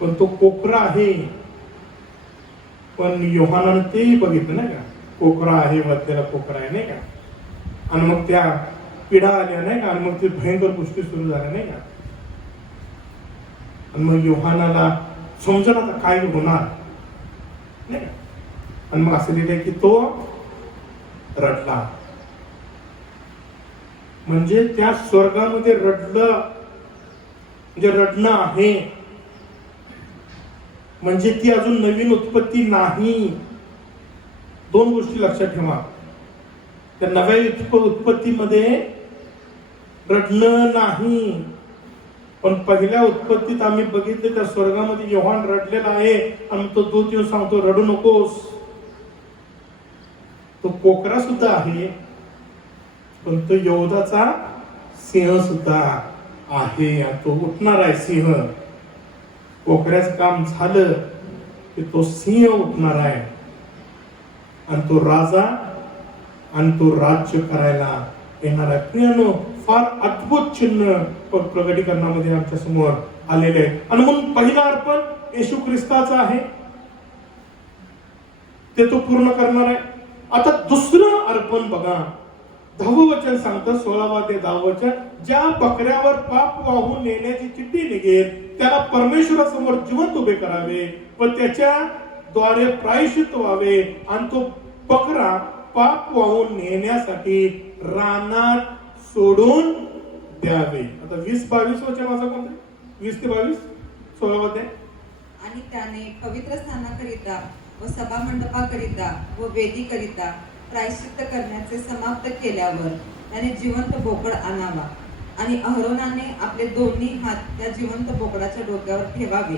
पण तो कोकरा आहे, पण योहानानं तेही बघितलं नाही का? कोकरा आहे, वधलेला कोकरा आहे, नाही का? आणि मग त्या पिढा आल्या, नाही का? आणि मग ते भयंकर गोष्टी सुरू झाल्या, नाही का? आणि मग योहानाला समजलं आता काय होणार, नाही का? आणि मग असं लिहिलंय की तो रडला. म्हणजे त्या स्वर्गामध्ये रडलं, म्हणजे रडणं आहे, म्हणजे ती अजून नवीन उत्पत्ती नाही. 2 गोष्टी लक्षात ठेवा. त्या नव्या उत्पत्तीमध्ये रडणं नाही, पण पहिल्या उत्पत्तीत आम्ही बघितले त्या स्वर्गामध्ये योहान रडलेला आहे आणि तो दूत येऊन सांगतो रडू नकोस. तो कोकरा सुद्धा आहे, पण तो यहूदाचा सिंह सुद्धा आहे. तो उठणार आहे सिंह. कोकऱ्याचं काम झालं की तो सिंह उठणार आहे आणि तो राजा आणि तो राज्य करायला येणार आहे. प्रियानो, फार अद्भुत चिन्ह प्रगटीकरणामध्ये आमच्या समोर आलेले आहे. आणि म्हणून पहिला अर्पण येशू ख्रिस्ताचा आहे, ते तो पूर्ण करणार आहे. आता दुसरं अर्पण बघा, 10वं वचन सांगतं, 16 ते 10 वचन, ज्या बकऱ्यावर पाप वाहून नेण्याची चिठ्ठी निघेल त्याला परमेश्वरासमोर जिवंत उभे करावे व त्याच्या द्वारे प्रायश्चित्त व्हावे आणि तो बकरा पाप वाहून नेण्यासाठी रानात सोडून द्यावे. आता 20-22 वचन वाचा कोणते? 20 ते 22 16 अध्याय. आणि त्याने पवित्र स्थानाकरिता व सभामंडपाकरिता व वेदीकरिता प्रायश्चित्त करण्याचे समाप्त केल्यावर त्याने जिवंत बोकड आणावा आणि अहरोनाने आपले दोन्ही हात त्या जिवंत बोकडाच्या डोक्यावर ठेवावे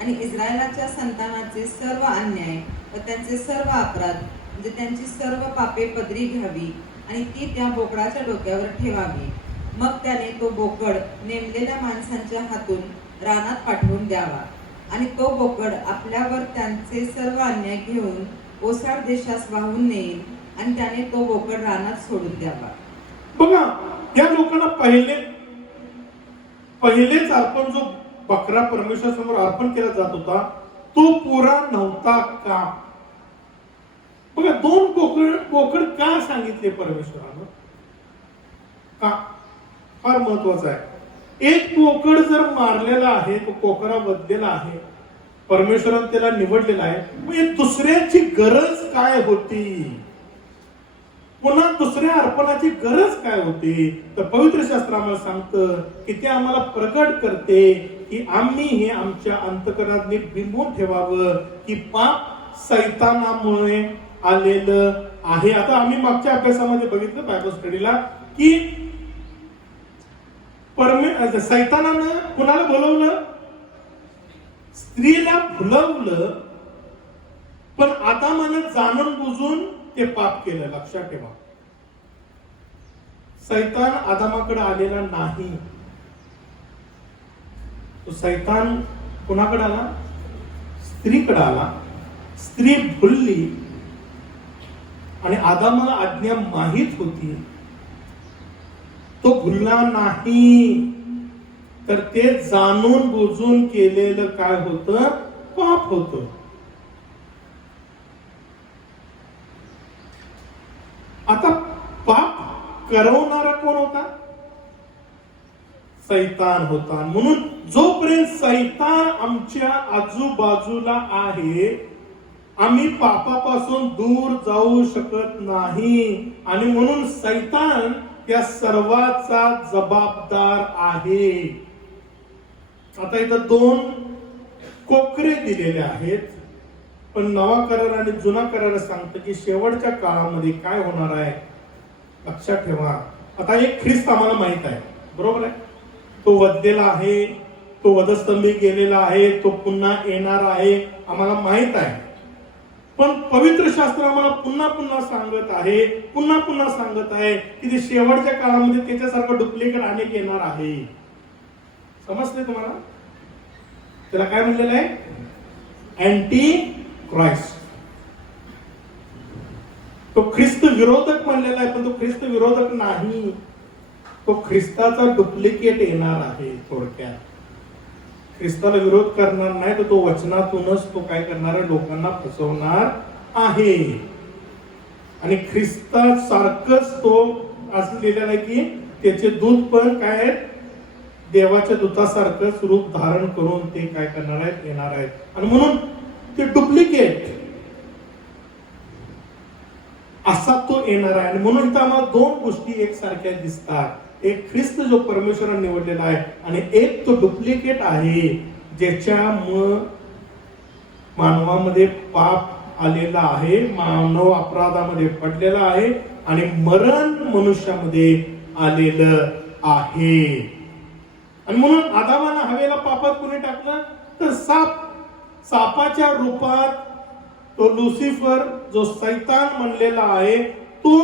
आणि इस्रायलाच्या संतानाचे सर्व अन्याय व त्यांचे सर्व अपराध म्हणजे त्यांची सर्व पापे पदरी घ्यावी आणि ती त्या बोकडाच्या डोक्यावर ठेवावी. मग त्याने तो बोकड नेमलेल्या माणसांच्या हातून रानात पाठवून द्यावा आणि तो बोकड आपल्यावर त्यांचे सर्व अन्याय घेऊन ओसाड देशास वाहून नेईल आणि त्याने तो बोकड रानात सोडून द्यावा. बघा, या लोकांना पहिलेच अर्पण जो बकरा परमेश्वर समोर अर्पण केला जात होता तो पुरा नव्हता का? बघा, 2 बोकड का सांगितले परमेश्वरानं? का? फार महत्वाचं आहे. एक बोकड जर मारलेला आहे, तो कोकरा वधलेला आहे, परमेश्वराने त्याला निवडलेला आहे, मग दुसऱ्याची गरज काय होती? पुन्हा दुसऱ्या अर्पणाची गरज काय होती? तर पवित्र शास्त्र आम्हाला सांगतं की ते आम्हाला प्रकट करते की आम्ही हे आमच्या अंतःकरणात बिंबवून ठेवावं की पाप सैतानामुळे आलेलं आहे. आता आम्ही मागच्या अभ्यासामध्ये बघितलं बायबल स्टडीला की सैतानानं कुणाला बोलवलं? स्त्रीला भुलवलं, पण आदामानं जाणून बुजून ते पाप केलं. लक्षात ठेवा, सैतान आदामाकडे आलेला नाही. तो सैतान कुणाकडे आला? स्त्रीकडे आला. स्त्री भुलली आणि आदामाला आज्ञा माहित होती, तो भुलला नाही. तर ते जाणून बुजून केलेलं काय होतं? पाप होतं. आता पाप करवणारा कोण होता? सैतान होता. म्हणून जोपर्यंत सैतान आमच्या आजूबाजूला आहे, आम्ही पापापासून दूर जाऊ शकत नाही. आणि म्हणून सैतान त्या सर्वाचा जबाबदार आहे. आता इथं 2 कोकरे दिलेले आहेत, पण नवा करार आणि जुना करार सांगतं की शेवटच्या काळामध्ये काय होणार आहे. लक्षात ठेवा, आता एक ख्रिस्त आम्हाला माहित आहे, बरोबर आहे? तो वधलेला आहे, तो वधस्तंभी गेलेला आहे, तो पुन्हा येणार आहे, आम्हाला माहित आहे. पण पवित्र शास्त्र आम्हाला पुन्हा पुन्हा सांगत आहे की ते शेवटच्या काळामध्ये त्याच्यासारखं डुप्लिकेट अनेक येणार आहे. समजते तुम्हाला? त्याला काय म्हणलेलं आहे? Anti Christ. तो ख्रिस्त विरोधक म्हणलेला आहे, पण तो ख्रिस्त विरोधक नाही. तो ख्रिस्ताचा डुप्लिकेट येणार आहे. थोडक्यात ख्रिस्ताला विरोध करणार नाही, तर तो वचनातूनच तो काय करणार आहे? लोकांना फसवणार आहे. आणि ख्रिस्तासारखंच तो असं लिहिलेलं आहे की त्याचे दूत पण काय देवाच्या दूतासारखंच रूप धारण करून ते काय करणार आहेत? येणार आहेत. आणि म्हणून ते डुप्लिकेट असा तो येणार आहे. आणि म्हणून इथं आम्हाला 2 गोष्टी एकसारख्या दिसतात. एक ख्रिस्त जो परमेश्वराने निवडलेला आहे आणि एक तो डुप्लिकेट आहे, ज्याच्यामुळे मानवामध्ये पाप आलेला आहे, मानव अपराधामध्ये पडलेला आहे आणि मरण मनुष्यामध्ये आलेलं आहे. आणि म्हणून आदामाला हवेला पापात कोणी टाकलं तर सापाच्या रूपात तो लुसिफर जो सैतान म्हणलेला आहे तो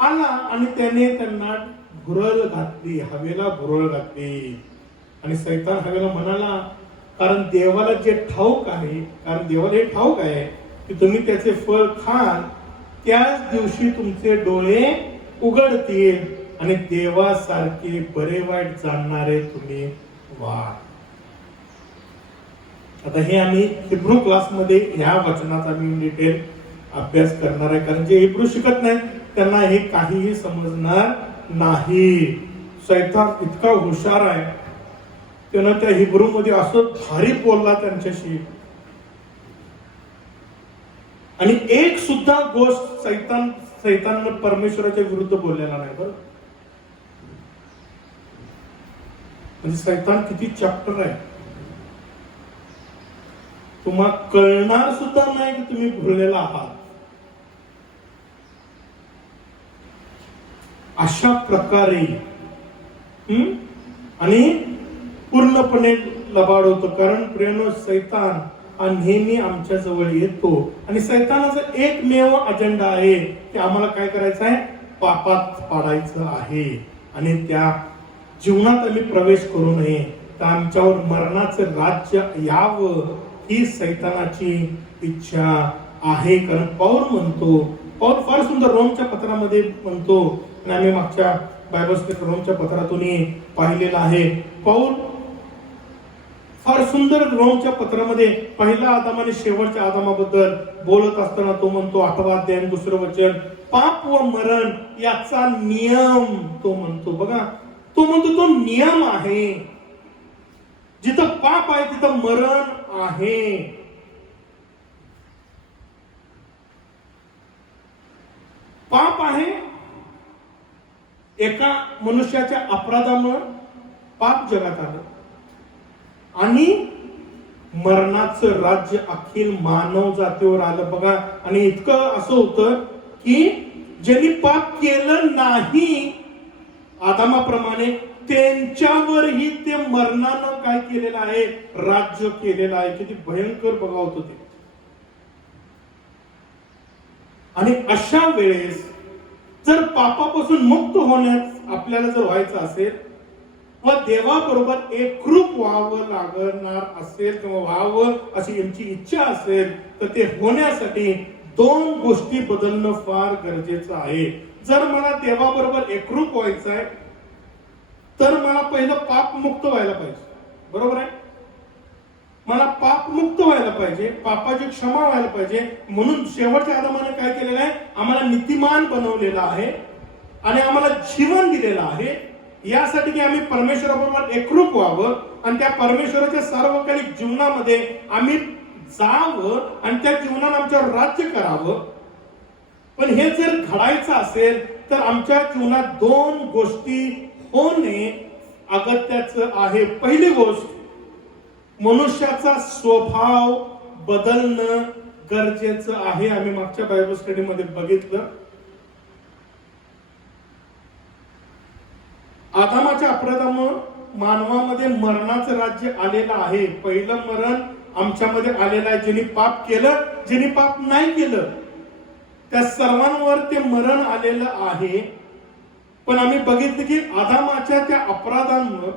आला आणि त्याने त्यांना भुरळ घातली, हवेला भुरळ घातली. आणि सैतान हवेला म्हणाला, कारण देवाला जे ठाऊक आहे, कारण देवाला हे ठाऊक आहे की तुम्ही त्याचे फळ खाल त्याच दिवशी तुमचे डोळे उघडतील आणि देवासारखे बरे वाईट जाणणारे तुम्ही व्हाल. आता हे आम्ही हिब्रू क्लासमध्ये ह्या वचनाचा मी डिटेल अभ्यास करणार आहे, कारण जे हिब्रू शिकत नाही त्यांना हे काहीही समजणार नाही. सैतान इतका हुशार आहे, त्यानं त्या हिब्रू मध्ये असं भारी बोलला त्यांच्याशी, आणि एक सुद्धा गोष्ट सैताननं परमेश्वराच्या विरुद्ध बोललेला नाही. बरं, म्हणजे सैतान किती चॅप्टर आहे तुम्हाला कळणार सुद्धा नाही की तुम्ही भुललेला आहात. अशा प्रकारे आणि पूर्णपणे लबाड कारण प्रेनो सैतान हा नेहमी आमच्या जवळ येतो आणि सैतानाचा एकमेव अजेंडा आहे की आम्हाला काय करायचं आहे, पापात पाडायचं आहे आणि त्या जीवनात आम्ही प्रवेश करू नये, तर आमच्यावर मरणाचं राज्य यावं ही सैतानाची इच्छा आहे. कारण पौल फार सुंदर रोमच्या पत्रामध्ये म्हणतो, आणि आम्ही मागच्या बायबल स्टडी रोमच्या पत्रातून पाहिलेलं आहे. पौल फार सुंदर रोमच्या पत्रामध्ये पहिला आदाम आणि शेवटच्या आदामाबद्दल बोलत असताना तो म्हणतो, 8वा अध्याय 2रं वचन, पाप व मरण याचा नियम तो म्हणतो. बघा, तो म्हणतो तो नियम आहे. जिथं पाप आहे तिथं मरण आहे. पाप आहे, एका मनुष्याच्या अपराधामुळे पाप जगात आलं आणि मरणाचं राज्य अखिल मानव जातीवर आलं. बघा, आणि इतकं असं होतं की ज्यांनी पाप केलं नाही आदामाप्रमाणे त्यांच्यावरही ते मरणानं काय केलेलं आहे, राज्य केलेलं आहे. किती भयंकर बघा होतं ते. आणि अशा वेळेस जर पापापासून मुक्त होण्यास आपल्याला जर व्हायचं असेल व देवाबरोबर एकरूप व्हावं लागणार असेल किंवा व्हावं अशी यांची इच्छा असेल, तर ते होण्यासाठी 2 गोष्टी बदलणं फार गरजेचं आहे. जर मला देवाबरोबर एकरूप व्हायचं आहे तर मला पहिलं पाप मुक्त व्हायला पाहिजे. बरोबर आहे, मला पाप मुक्त व्हायला पाहिजे, पापाची क्षमा व्हायला पाहिजे. म्हणून शेवटच्या आदामाने काय केलेलं आहे, आम्हाला नीतिमान बनवलेलं आहे आणि आम्हाला जीवन दिलेलं आहे यासाठी की आम्ही परमेश्वराबरोबर एकरूप व्हावं आणि त्या परमेश्वराच्या सार्वकालिक जीवनामध्ये आम्ही जावं आणि त्या जीवनात आमच्यावर राज्य करावं. पण हे जर घडायचं असेल तर आमच्या जीवनात 2 गोष्टी होणे अगत्याचं आहे. पहिली गोष्ट, मनुष्याचा स्वभाव बदलणं गरजेचं आहे. आम्ही मागच्या बायबल स्टडी मध्ये बघितलं, आदामाच्या अपराधामुळे मानवामध्ये मरणाचं राज्य आलेलं आहे. पहिलं मरण आमच्यामध्ये आलेलं आहे. ज्यांनी पाप केलं, ज्यांनी पाप नाही केलं, त्या सर्वांवर ते मरण आलेलं आहे. पण आम्ही बघितलं की आदामाच्या त्या अपराधांमुळे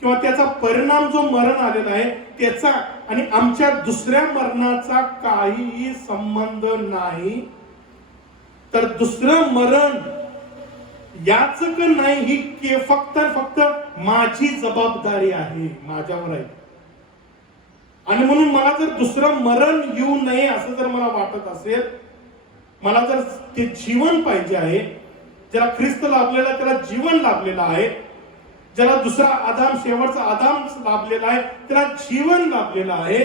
किंवा त्याचा परिणाम जो मरण आलेला आहे त्याचा आणि आमच्या दुसऱ्या मरणाचा काहीही संबंध नाही. तर दुसरं मरण याचं का नाही ही फक्त माझी जबाबदारी आहे, माझ्यावर आहे. आणि म्हणून मला जर दुसरं मरण येऊ नये असं जर मला वाटत असेल, मला जर ते जीवन पाहिजे आहे, ज्याला ख्रिस्त लाभलेला त्याला जीवन लाभलेलं आहे, ज्याला दुसरा आदाम शेवटचा आदाम लाभलेला आहे त्याला जीवन लाभलेलं आहे,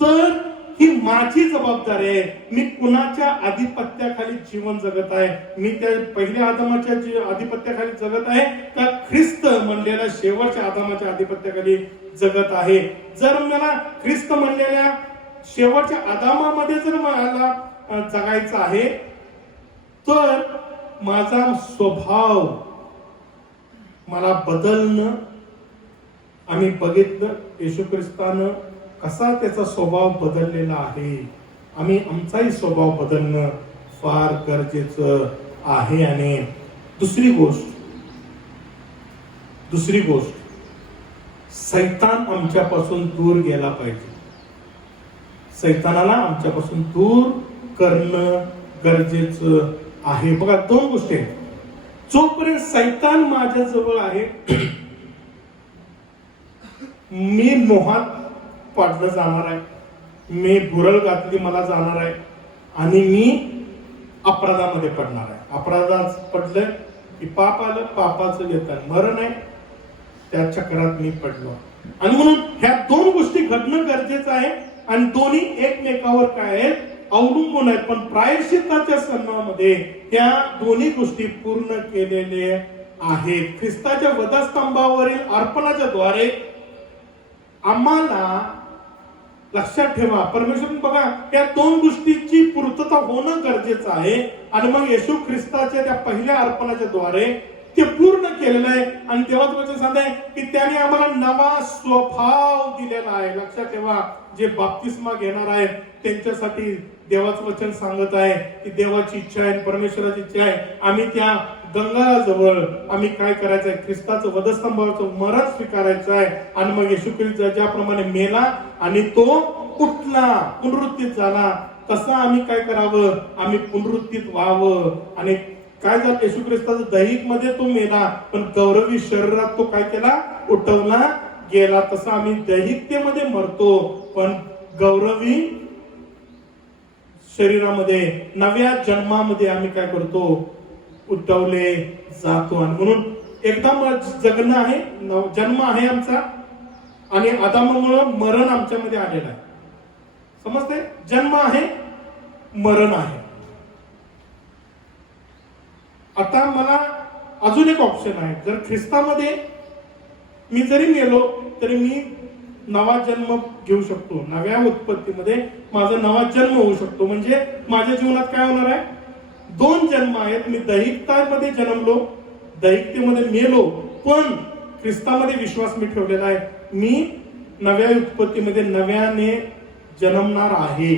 तर ही माझी जबाबदारी आहे. मी कुणाच्या आधिपत्याखाली जीवन जगत आहे? मी त्या पहिल्या आदामाच्या आधिपत्याखाली जगत आहे का ख्रिस्त म्हणलेल्या शेवटच्या आदामाच्या आधिपत्याखाली जगत आहे? जर मला ख्रिस्त म्हणलेल्या शेवटच्या आदामामध्ये जर मला जगायचं आहे तर माझा स्वभाव, मला बदलणं आम्ही बघितलं. येशू ख्रिस्तानं कसा त्याचा स्वभाव बदललेला आहे. आम्ही आमचाही स्वभाव बदलणं फार गरजेचं आहे. आणि दुसरी गोष्ट सैतान आमच्यापासून दूर गेला पाहिजे. सैतानाला आमच्यापासून दूर करणं गरजेचं आहे. बघा, दोन गोष्टी आहेत. जोपर्यंत सैतान माझ्या जवळ आहे, मी मोहात पाडलं जाणार आहे, मी भुरळ घातली मला जाणार आहे आणि मी अपराधामध्ये पडणार आहे. अपराधात पडलं की पाप आलं, पापाचं वेतन मरण आहे. त्या चक्रात मी पडलो. आणि म्हणून ह्या दोन गोष्टी घडणं गरजेचं आहे. आणि दोन्ही एकमेकावर काय आहेत, अवलंबून आहेत. पण प्रायश्चित्ताच्या सणामध्ये त्या दोन्ही गोष्टी पूर्ण केलेल्या आहेत. ख्रिस्ताच्या वधस्तंभावरील अर्पणाच्या द्वारे आम्हाला लक्षात ठेवा, परमेश्वर बघा त्या दोन गोष्टीची पूर्तता होणं गरजेचं आहे. आणि मग येशू ख्रिस्ताच्या त्या पहिल्या अर्पणाच्या द्वारे ते पूर्ण केलेलं आहे. आणि तेव्हाच वचन सांगते की त्याने आम्हाला नवा स्वभाव दिलेला आहे. लक्षात ठेवा, जे बाप्तिस्मा घेणार आहेत त्यांच्यासाठी देवाचं वचन सांगत आहे की देवाची इच्छा आहे, परमेश्वराची इच्छा आहे, आम्ही त्या गंगाजवळ आम्ही काय करायचं आहे, ख्रिस्ताचं वधस्तंभाचं मरण स्वीकारायचं आहे. आणि मग येशू ख्रिस्त ज्याप्रमाणे मेला आणि तो उठला, पुनरुत्थित झाला, तसं आम्ही काय करावं, आम्ही पुनरुत्थित व्हावं. आणि काय झालं, येशू ख्रिस्ताचं दैहिक मध्ये तो मेला, पण गौरवी शरीरात तो काय केला, उठवला गेला. तसं आम्ही दैहिकतेमध्ये मरतो, पण गौरवी शरीरामध्ये नव्या जन्मामध्ये आम्ही काय करतो, उठवले जातो. आणि म्हणून एकदा जगणं आहे, जन्म आहे आमचा, आणि आदामामुळं मरण आमच्यामध्ये आलेलं आहे. समजते, जन्म आहे, मरण आहे. आता मला अजून एक ऑप्शन आहे. जर ख्रिस्तामध्ये मी जरी मेलो तरी मी नवा जन्म घेऊ शकतो. नव्या उत्पत्तीमध्ये माझा नवा जन्म होऊ शकतो. म्हणजे माझ्या जीवनात काय होणार आहे, दोन जन्म आहेत. मी दैहिकतामध्ये जन्मलो, दैहिकतेमध्ये मेलो, पण ख्रिस्तामध्ये विश्वास मी ठेवलेला आहे. मी नव्या उत्पत्तीमध्ये नव्याने जन्मणार आहे.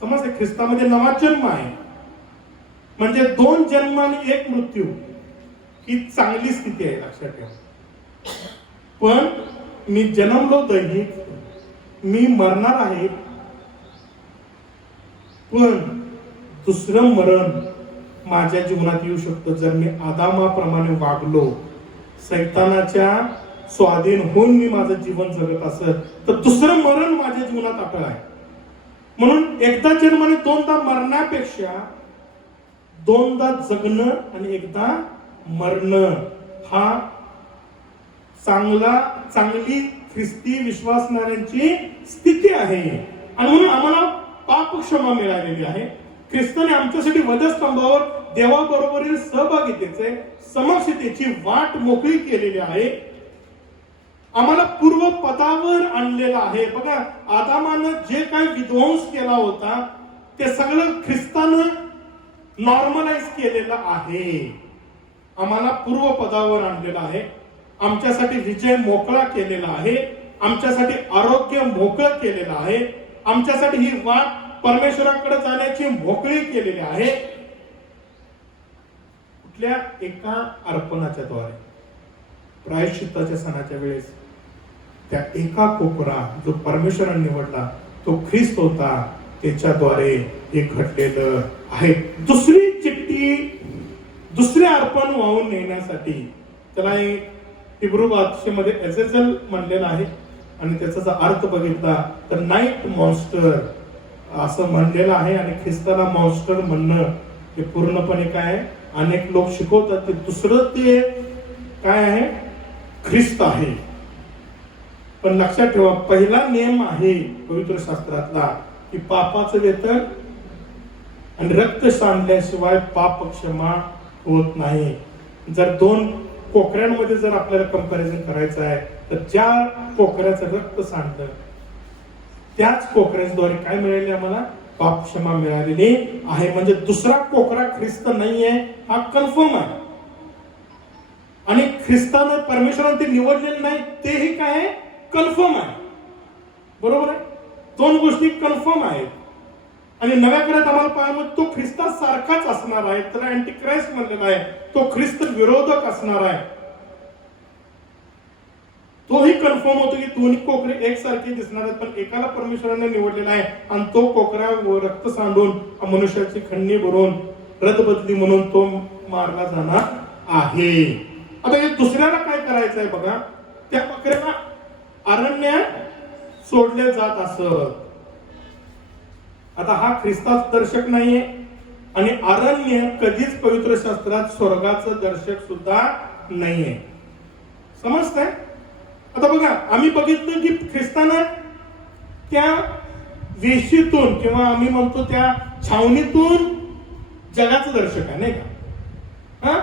समजते, ख्रिस्तामध्ये नवा जन्म आहे. म्हणजे दोन जन्म आणि एक मृत्यू ही चांगली स्थिती आहे, लक्षात ठेवा. पण मी जन्मलो दैहिक, मी मरणार आहे, पण दुसरं मरण माझ्या जीवनात येऊ शकतं. जर मी आदामाप्रमाणे वागलो, सैतानाच्या स्वाधीन होऊन मी माझं जीवन जगत असत, तर दुसरं मरण माझ्या जीवनात अटळ आहे. म्हणून एकदा जन्माने दोनदा मरण्यापेक्षा दोनदा जगणं आणि एकदा मरणं हा चांगली ख्रिस्ती विश्वासणाऱ्यांची स्थिती आहे. आणि म्हणून आम्हाला पाप क्षमा मिळालेली आहे. ख्रिस्ताने आमच्यासाठी वधस्तंभावर देवाबरोबरील सहभागितेचे समक्षतेची वाट मोकळी केलेली आहे. आम्हाला पूर्व पदावर आणलेलं आहे. बघा, आदामानं जे काही विध्वंस केला होता ते सगळं ख्रिस्तानं नॉर्मलाइज केलेलं आहे. आम्हाला पूर्व पदावर आणलेलं आहे. आमच्यासाठी विजय मोकळा केलेला आहे. आमच्यासाठी आरोग्य मोकळं केलेलं आहे. आमच्यासाठी ही वाट परमेश्वराकडे जाण्याची मोकळी केलेली आहे. कुठल्या एका अर्पणाच्या द्वारे, प्रायश्चित्ताच्या सणाच्या वेळेस त्या एका कोपरा जो परमेश्वराने निवडला तो ख्रिस्त होता, त्याच्याद्वारे हे घडलेलं आहे. दुसरी चिठ्ठी, दुसरे अर्पण वाहून नेण्यासाठी त्याला हिब्रू भाषेमध्ये एसेसल म्हणलेलं आहे. आणि त्याचा जर अर्थ बघितला तर नाईट मॉन्स्टर असं म्हणलेलं आहे. आणि ख्रिस्ताला मॉन्स्टर म्हणणं हे पूर्णपणे काय आहे, अनेक लोक शिकवतात ते दुसरं ते काय आहे, ख्रिस्त आहे. पण लक्षात ठेवा, पहिला नियम आहे पवित्र शास्त्रातला की पापाचं वेतन आणि रक्त सांडल्याशिवाय पाप क्षमा होत नाही. जर दोन कोकऱ्यांमध्ये जर आपल्याला कंपॅरिझन करायचं आहे तर ज्या कोकऱ्याचं रक्त सांडलं त्याच कोकऱ्याद्वारे काय मिळाले, आम्हाला पाप क्षमा मिळालेली आहे. म्हणजे दुसरा कोकरा ख्रिस्त नाहीये हा कन्फर्म आहे. आणि ख्रिस्तानं परमेश्वरानं ते निवडलेलं नाही तेही काय आहे, कन्फर्म आहे. बरोबर आहे, दोन गोष्टी कन्फर्म आहेत. आणि नव्या करारात आम्हाला पाहायला तो ख्रिस्ता सारखाच असणार आहे. त्याला अँटी ख्राइस्ट म्हणलेला आहे, तो ख्रिस्त विरोधक असणार आहे. तोही कन्फर्म होतो की दोन्ही कोकरे एकसारखे दिसणार आहेत, पण एकाला परमेश्वराने निवडलेला आहे आणि तो कोकरा रक्त सांडून मनुष्याची खंडणी भरून रथबदली म्हणून तो मारला जाणार आहे. आता हे दुसऱ्याला काय करायचं आहे बघा, त्या बकऱ्याला अरण्यात सोडले जात असत. आता हा ख्रिस्ताच दर्शक नाहीये आणि अरण्य कधीच पवित्र शास्त्रात स्वर्गाचं दर्शक सुद्धा नाहीये. समजतंय? आता बघा, आम्ही बघितलं की ख्रिस्तानं त्या वेशीतून किंवा आम्ही म्हणतो त्या छावणीतून जगाचं दर्शक आहे, नाही का?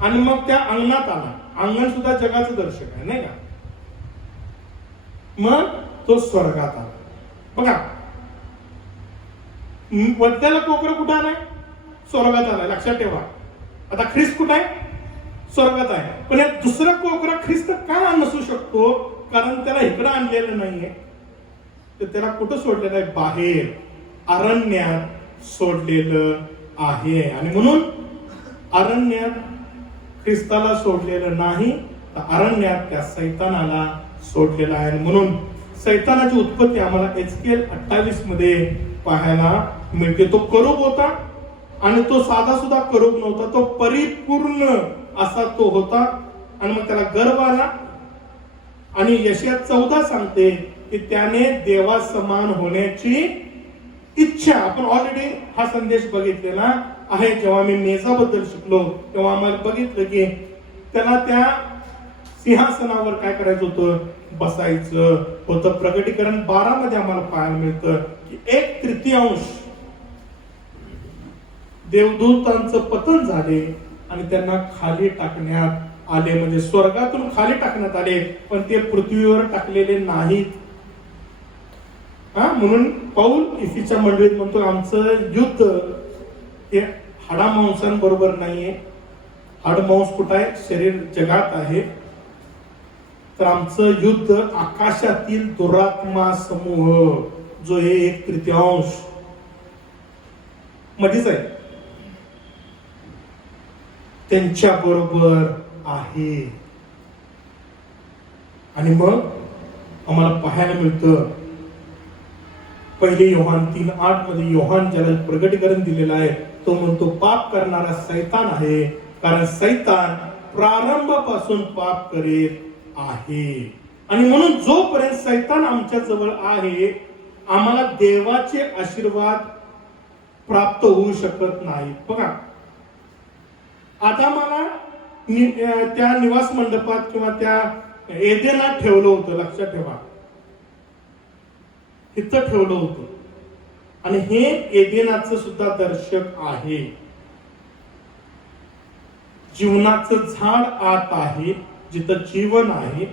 आणि मग त्या अंगणात आला, अंगण सुद्धा जगाचं दर्शक आहे, नाही का? मग तो स्वर्गात आला. बघा, वद्याला कोकरं कुठं आलाय? स्वर्गात आलाय, लक्षात ठेवा. आता ख्रिस्त कुठं आहे? स्वर्गात आहे. पण या दुसरा कोकरा ख्रिस्त का नसू शकतो? कारण त्याला इकडं आणलेलं नाहीये, तर त्याला कुठं सोडलेलं आहे? बाहेर अरण्यात सोडलेलं आहे. आणि म्हणून अरण्यात ख्रिस्ताला सोडलेलं नाही, तर अरण्यात त्या सैतानाला सोडलेलं आहे. म्हणून सैतानाची उत्पत्ती आम्हाला एचकेल 28 मध्ये पाहायला मिळते. तो करूब होता आणि तो साधा सुद्धा करूब नव्हता, तो परिपूर्ण असा तो होता. आणि मग त्याला गर्भ आला आणि यशया 14 सांगते की त्याने देवा समान होण्याची इच्छा. आपण ऑलरेडी हा संदेश बघितलेला आहे. जेव्हा मी मेजाबद्दल शिकलो तेव्हा आम्हाला बघितलं की त्याला त्या सिंहासनावर काय करायचं होतं? बसायचं होतं. प्रकटीकरण 12 मध्ये आम्हाला पाहायला मिळतं की 1/3 देवदूतांचं पतन झाले आणि त्यांना खाली टाकण्यात आले. म्हणजे स्वर्गातून खाली टाकण्यात आले, पण ते पृथ्वीवर टाकलेले नाहीत. म्हणून पौल इफिच्या मंडळीत म्हणतो, आमचं युद्ध हे हाडामांसांबरोबर नाहीये. हाडमांस कुठं आहे? शरीर जगात आहे. तर आमचं युद्ध आकाशातील दुरात्मा समूह जो हे 1/3 मध्येच आहे, त्यांच्या बरोबर आहे. आणि मग आम्हाला पाहायला मिळतं पहिले योहान 3:8 मध्ये योहान ज्याला प्रगटीकरण दिलेलं आहे तो म्हणतो पाप करणारा सैतान आहे, कारण सैतान प्रारंभापासून पाप करीत आहे. आणि म्हणून जोपर्यंत सैतान आमच्या जवळ आहे, आम्हाला देवाचे आशीर्वाद प्राप्त होऊ शकत नाही. बघा, आदामाला त्या निवास मंडपात किंवा त्या एदेनात ठेवलं होतं, लक्षात ठेवा, इथं ठेवलं होतं. आणि हे एदेनाचं सुद्धा दर्शक आहे. जीवनाचं झाड आत आहे, जिथं जीवन आहे.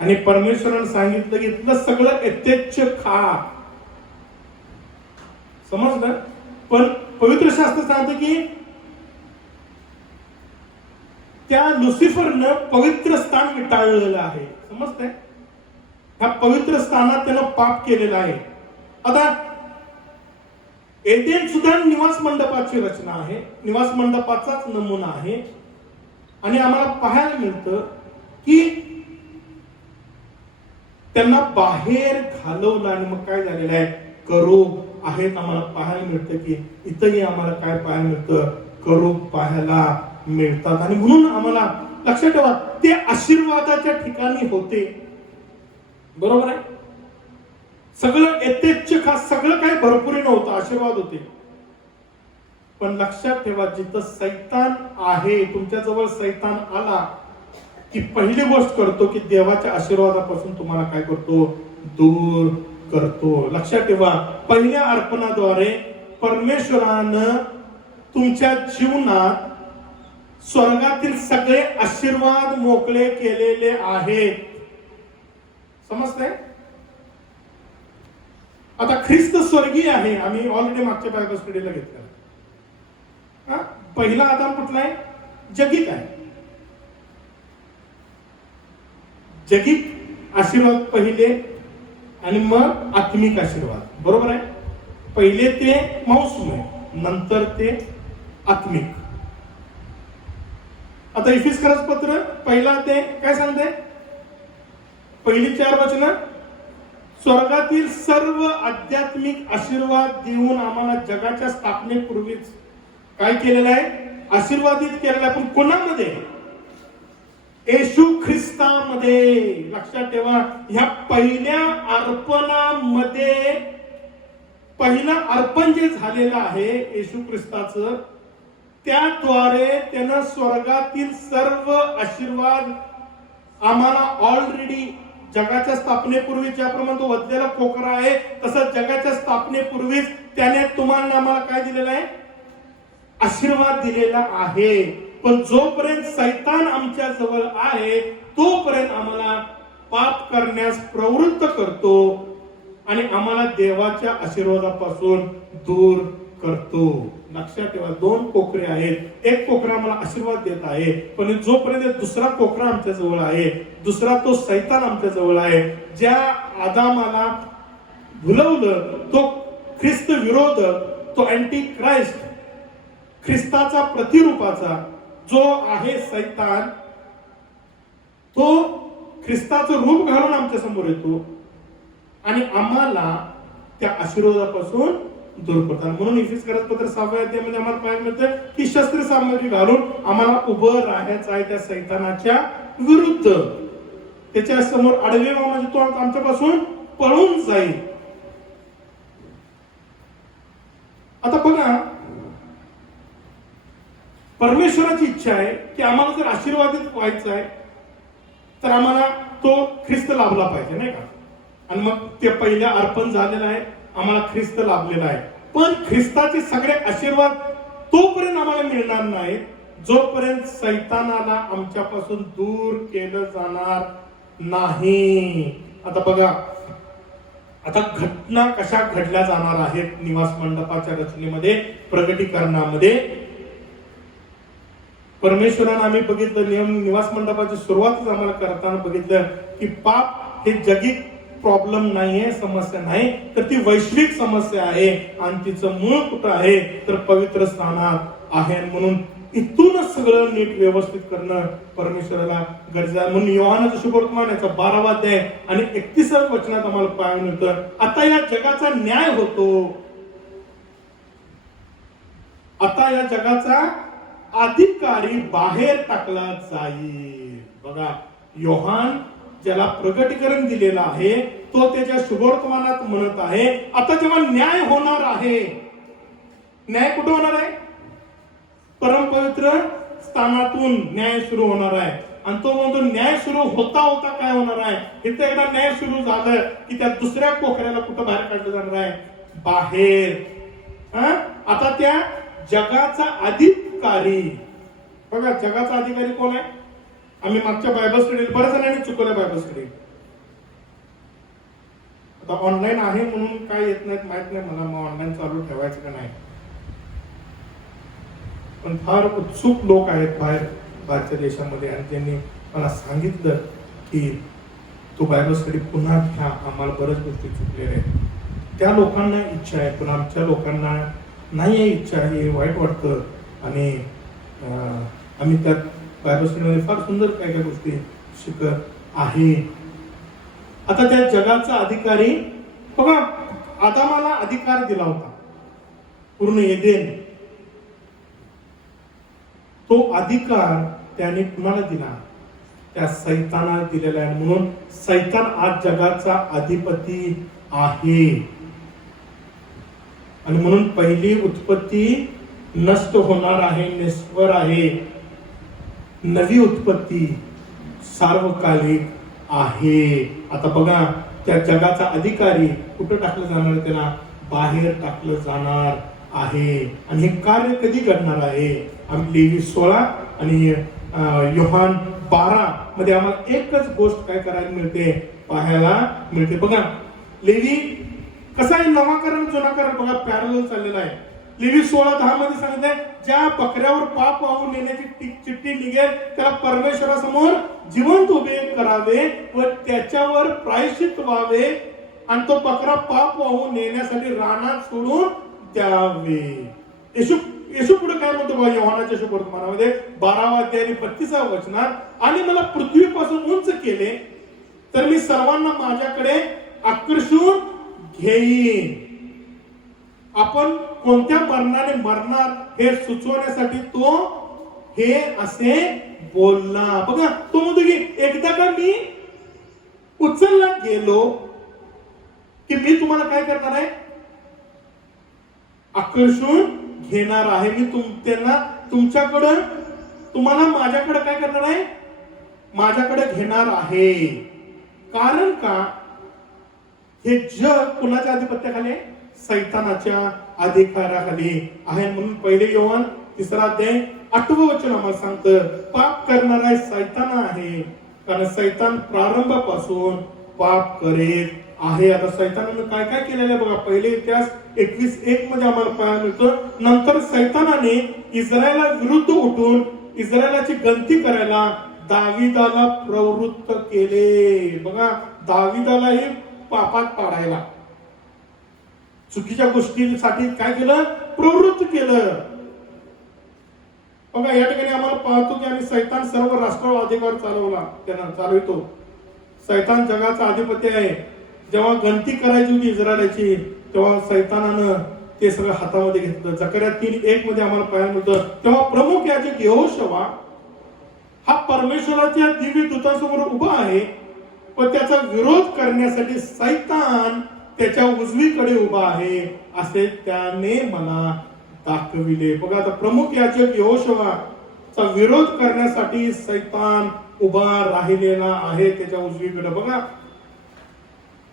आणि परमेश्वराने सांगितलं की इथलं सगळं यथेच्छ खा. समजलं? पण पवित्र शास्त्र सांगतं की त्या लुसिफरनं पवित्र स्थान विटाळलेलं आहे. समजतंय? ह्या पवित्र स्थानात त्यानं पाप केलेलं आहे. आता एदेन सुद्धा निवास मंडपाची रचना आहे, निवास मंडपाचाच नमुना आहे. आणि आम्हाला पाहायला मिळतं की त्यांना बाहेर घालवलं आणि मग काय झालेलं आहे? करूब आहेत. आम्हाला पाहायला मिळतं की इथंही आम्हाला काय पाहायला मिळतं? करूब पाहायला मिळतात. आणि म्हणून आम्हाला लक्षात ठेवा, ते आशीर्वादाच्या ठिकाणी होते. बरोबर आहे? सगळं यथेच्छ खा, सगळं काही भरपुरी नव्हतं, आशीर्वाद होते. पण लक्षात ठेवा, जिथं सैतान आहे, तुमच्या जवळ सैतान आला की पहिली गोष्ट करतो की देवाच्या आशीर्वादापासून तुम्हाला काय करतो? दूर करतो. लक्षात ठेवा, पहिल्या अर्पणाद्वारे परमेश्वरानं तुमच्या जीवनात स्वर्गातील सगळे आशीर्वाद मोकळे केलेले आहेत. समजतंय? आता ख्रिस्त स्वर्गीय आहे. आम्ही ऑलरेडी मागच्या बायबल स्टडीला घेतलं. पहिला आदाम कुठला आहे? जगित आहे. जगिक आशीर्वाद पहिले आणि मग आत्मिक आशीर्वाद, बरोबर आहे. पहिले ते मांसमय, नंतर ते आत्मिक. आता इफिसकरास पत्र पहिला ते काय सांगते, पहिली 4 वचनं, स्वर्गातील सर्व आध्यात्मिक आशीर्वाद देऊन आम्हाला जगाच्या स्थापनेपूर्वीच काय केलेलं आहे, आशीर्वादित केलेलं आहे. पण कोणामध्ये, येशू ख्रिस्तामध्ये. लक्षात ठेवा, ह्या पहिल्या अर्पणामध्ये, पहिलं अर्पण जे झालेलं आहे येशू ख्रिस्ताचं, त्याद्वारे त्यानं स्वर्गातील सर्व आशीर्वाद आम्हाला ऑलरेडी जगाच्या स्थापनेपूर्वी, ज्याप्रमाणे तो वधलेला कोकरा आहे तसं जगाच्या स्थापनेपूर्वीच त्याने तुम्हाला आम्हाला काय दिलेलं आहे, आशीर्वाद दिलेला आहे. पण जोपर्यंत सैतान आमच्या जवळ आहे तोपर्यंत आम्हाला पाप करण्यास प्रवृत्त करतो आणि आम्हाला देवाच्या आशीर्वादापासून दूर करतो. लक्षात ठेवा, 2 कोकरे आहेत. एक कोकरा मला आशीर्वाद देत आहे, पण जोपर्यंत दुसरा कोकरा आमच्या जवळ आहे, दुसरा तो सैतान आमच्या जवळ आहे. ज्या आदामाला भुलवलं तो ख्रिस्त विरोधक, तो अँटी क्राइस्ट, ख्रिस्ताचा प्रतिरूपाचा जो आहे सैतान, तो ख्रिस्ताचं रूप घालून आमच्या समोर येतो आणि आम्हाला त्या आशीर्वादापासून दूर करतात. म्हणून इफिसकरास पत्र 6व्या अध्यायामध्ये आम्हाला पाहायला मिळतं की शस्त्र सामग्री घालून आम्हाला उभं राहायचं आहे त्या सैतानाच्या विरुद्ध. त्याच्या समोर आडवे म्हणजे तो आमच्यापासून पळून जाईल. आता बघा, परमेश्वराची इच्छा आहे की आम्हाला जर आशीर्वादित व्हायचं आहे तर आम्हाला तो ख्रिस्त लाभला पाहिजे, नाही का. आणि मग ते पहिलं अर्पण झालेलं आहे, आम्हाला ख्रिस्त लाभलेला आहे. पण ख्रिस्ताचे सगळे आशीर्वाद तोपर्यंत आम्हाला मिळणार नाही जोपर्यंत सैतानाला आमच्यापासून दूर केलं जाणार नाही. आता बघा, आता घटना कशा घडल्या जाणार आहेत निवास मंडपाच्या रचनेमध्ये, प्रगटीकरणामध्ये. परमेश्वरानं आम्ही बघितलं, निवास मंडपाची सुरुवातच आम्हाला करताना बघितलं की पाप हे जगिक प्रॉब्लेम नाहीये, समस्या नाही, तर ती वैश्विक समस्या आहे. आणि तिचं मूळ कुठं आहे, तर पवित्र स्थानात आहे. म्हणून इथूनच सगळं नीट व्यवस्थित करणं परमेश्वराला गरज आहे. म्हणून योहानाचं शुभवर्तमान याचा 12वा अध्याय आणि 31व्या वचनात आम्हाला पाहायला मिळतं, आता या जगाचा न्याय होतो, आता या जगाचा अधिकारी बाहेर टाकला जाईल. बघा, योहान ज्याला प्रगटीकरण दिलेलं आहे तो त्याच्या शुभवर्तमानात म्हणत आहे, आता जेव्हा न्याय होणार आहे, न्याय कुठे होणार आहे, परमपवित्र स्थानातून न्याय सुरू होणार आहे. आणि तो म्हणतो न्याय सुरू होता होता काय होणार आहे, इथे एकदा न्याय सुरू झालं की त्या दुसऱ्या कोकऱ्याला कुठं बाहेर काढलं जाणार आहे, बाहेर. आता त्या जगाचा अधिकारी, बघा जगाचा अधिकारी कोण आहे, आम्ही मागच्या बायबल स्टडीला बऱ्याच जणांनी चुकवलं बायबल स्टडी. आता ऑनलाईन आहे म्हणून काय येत नाहीत माहित नाही मला, मग ऑनलाईन चालू ठेवायचं का नाही. पण फार उत्सुक लोक आहेत बाहेरच्या देशामध्ये आणि त्यांनी मला सांगितलं की तो बायबल स्टडी पुन्हा घ्या, आम्हाला बऱ्याच गोष्टी चुकलेल्या आहेत. त्या लोकांना इच्छा आहे, पण आमच्या लोकांना नाही आहे इच्छा, हे वाईट वाटतं. आणि आम्ही त्यात बायबल स्टडीमध्ये फार सुंदर काय काय गोष्टी शिकत आहे. आता त्या जगाचा अधिकारी, बघा आदामाला अधिकार दिला होता पूर्ण एदेन, तो अधिकार त्याने कुणाला दिला, त्या सैतानाला दिलेला आहे. म्हणून सैतान आज जगाचा अधिपती आहे. आणि म्हणून पहिली उत्पत्ती नष्ट होणार आहे, निष्फळ आहे. नवी उत्पत्ती सार्वकालिक आहे. आता बघा, त्या जगाचा अधिकारी कुठं टाकलं जाणार, त्याला बाहेर टाकलं जाणार आहे. आणि हे कार्य कधी घडणार आहे, आम्ही लेवी 16 आणि योहान 12 मध्ये आम्हाला एकच गोष्ट काय करायला मिळते, पाहायला मिळते. बघा लेवी कसा आहे, नवा करण जुना करण बघा पॅरलल चाललेला आहे. लेवी 16:10 मध्ये सांगितलंय, ज्या बकऱ्यावर पाप वाहून नेण्याची चिठ्ठी निघेल त्याला परमेश्वरासमोर जिवंत उभे करावे व त्याच्यावर प्रायश्चित्त व्हावे आणि तो बकरा पाप वाहून नेण्यासाठी रानात सोडून द्यावे. येशू पुढे काय म्हणतो बघा योहानाच्या शुभवर्तमानामध्ये 12 अध्याय आणि 32 वचनात, आणि मला पृथ्वीपासून उंच केले तर मी सर्वांना माझ्याकडे आकर्षून घेईन. आपण कोणत्या मरणाने मरणार हे सुचवण्यासाठी तो हे असे बोलला. बघा तो म्हणतो की एकदा का मी उचलला गेलो की मी तुम्हाला काय करणार आहे, आकर्षून घेणार आहे. मी तुमच्याकडं तुम्हाला माझ्याकडे काय करणार आहे, माझ्याकडे घेणार आहे. कारण का हे जग कुणाच्या अधिपत्याखाली आहे, सैतानाच्या अधिकाराखाली आहे. म्हणून पहिले योहान 3 अध्याय 8 वचन आम्हाला सांगतं, पाप करणारा सैतान आहे, कारण सैतान प्रारंभापासून पाप करीत आहे. आता सैतानानं काय काय केलेलं आहे बघा. पहिले इतिहास 21:1 मध्ये आम्हाला पाहायला मिळतं, नंतर सैतानाने इस्रायला विरुद्ध उठून इस्रायलाची गंती करायला दाविदाला प्रवृत्त केले. बघा दाविदालाही पापात पाडायला, चुकीच्या गोष्टींसाठी काय केलं, प्रवृत्त केलं. बघा या ठिकाणी आम्हाला पाहतो की आम्ही सैतान सर्व राष्ट्रावर अधिकार चालवितो. सैतान जगाचा अधिपती आहे. जेव्हा गंती करायची होती इस्रायलाची तेव्हा सैतानानं ते सगळं हातामध्ये घेतलं. जकर्या 3:1 मध्ये आम्हाला पाहायला मिळतं, तेव्हा प्रमुख याजक यहोशुवा हा परमेश्वराच्या दिव्य दूतांसमोर उभा आहे व त्याचा विरोध करण्यासाठी सैतान त्याच्या उजवीकडे उभा आहे असे त्याने मला दाखविले. बघा आता प्रमुख याजक यहोशुवाचा विरोध करण्यासाठी सैतान उभा राहिलेला आहे त्याच्या उजवीकडे. बघा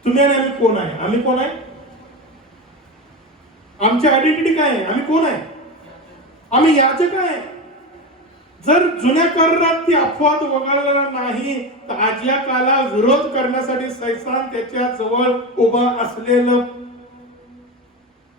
तुम्ही आणि आम्ही कोण आहे, आम्ही कोण आहे, आमची आयडेंटिटी काय आहे, आम्ही कोण आहे, आम्ही याजक आहे. जर जुन्या करारात ती अपवाद वगळलेला नाही तर आजच्या काला विरोध करण्यासाठी सैतान त्याच्या जवळ उभा असलेलं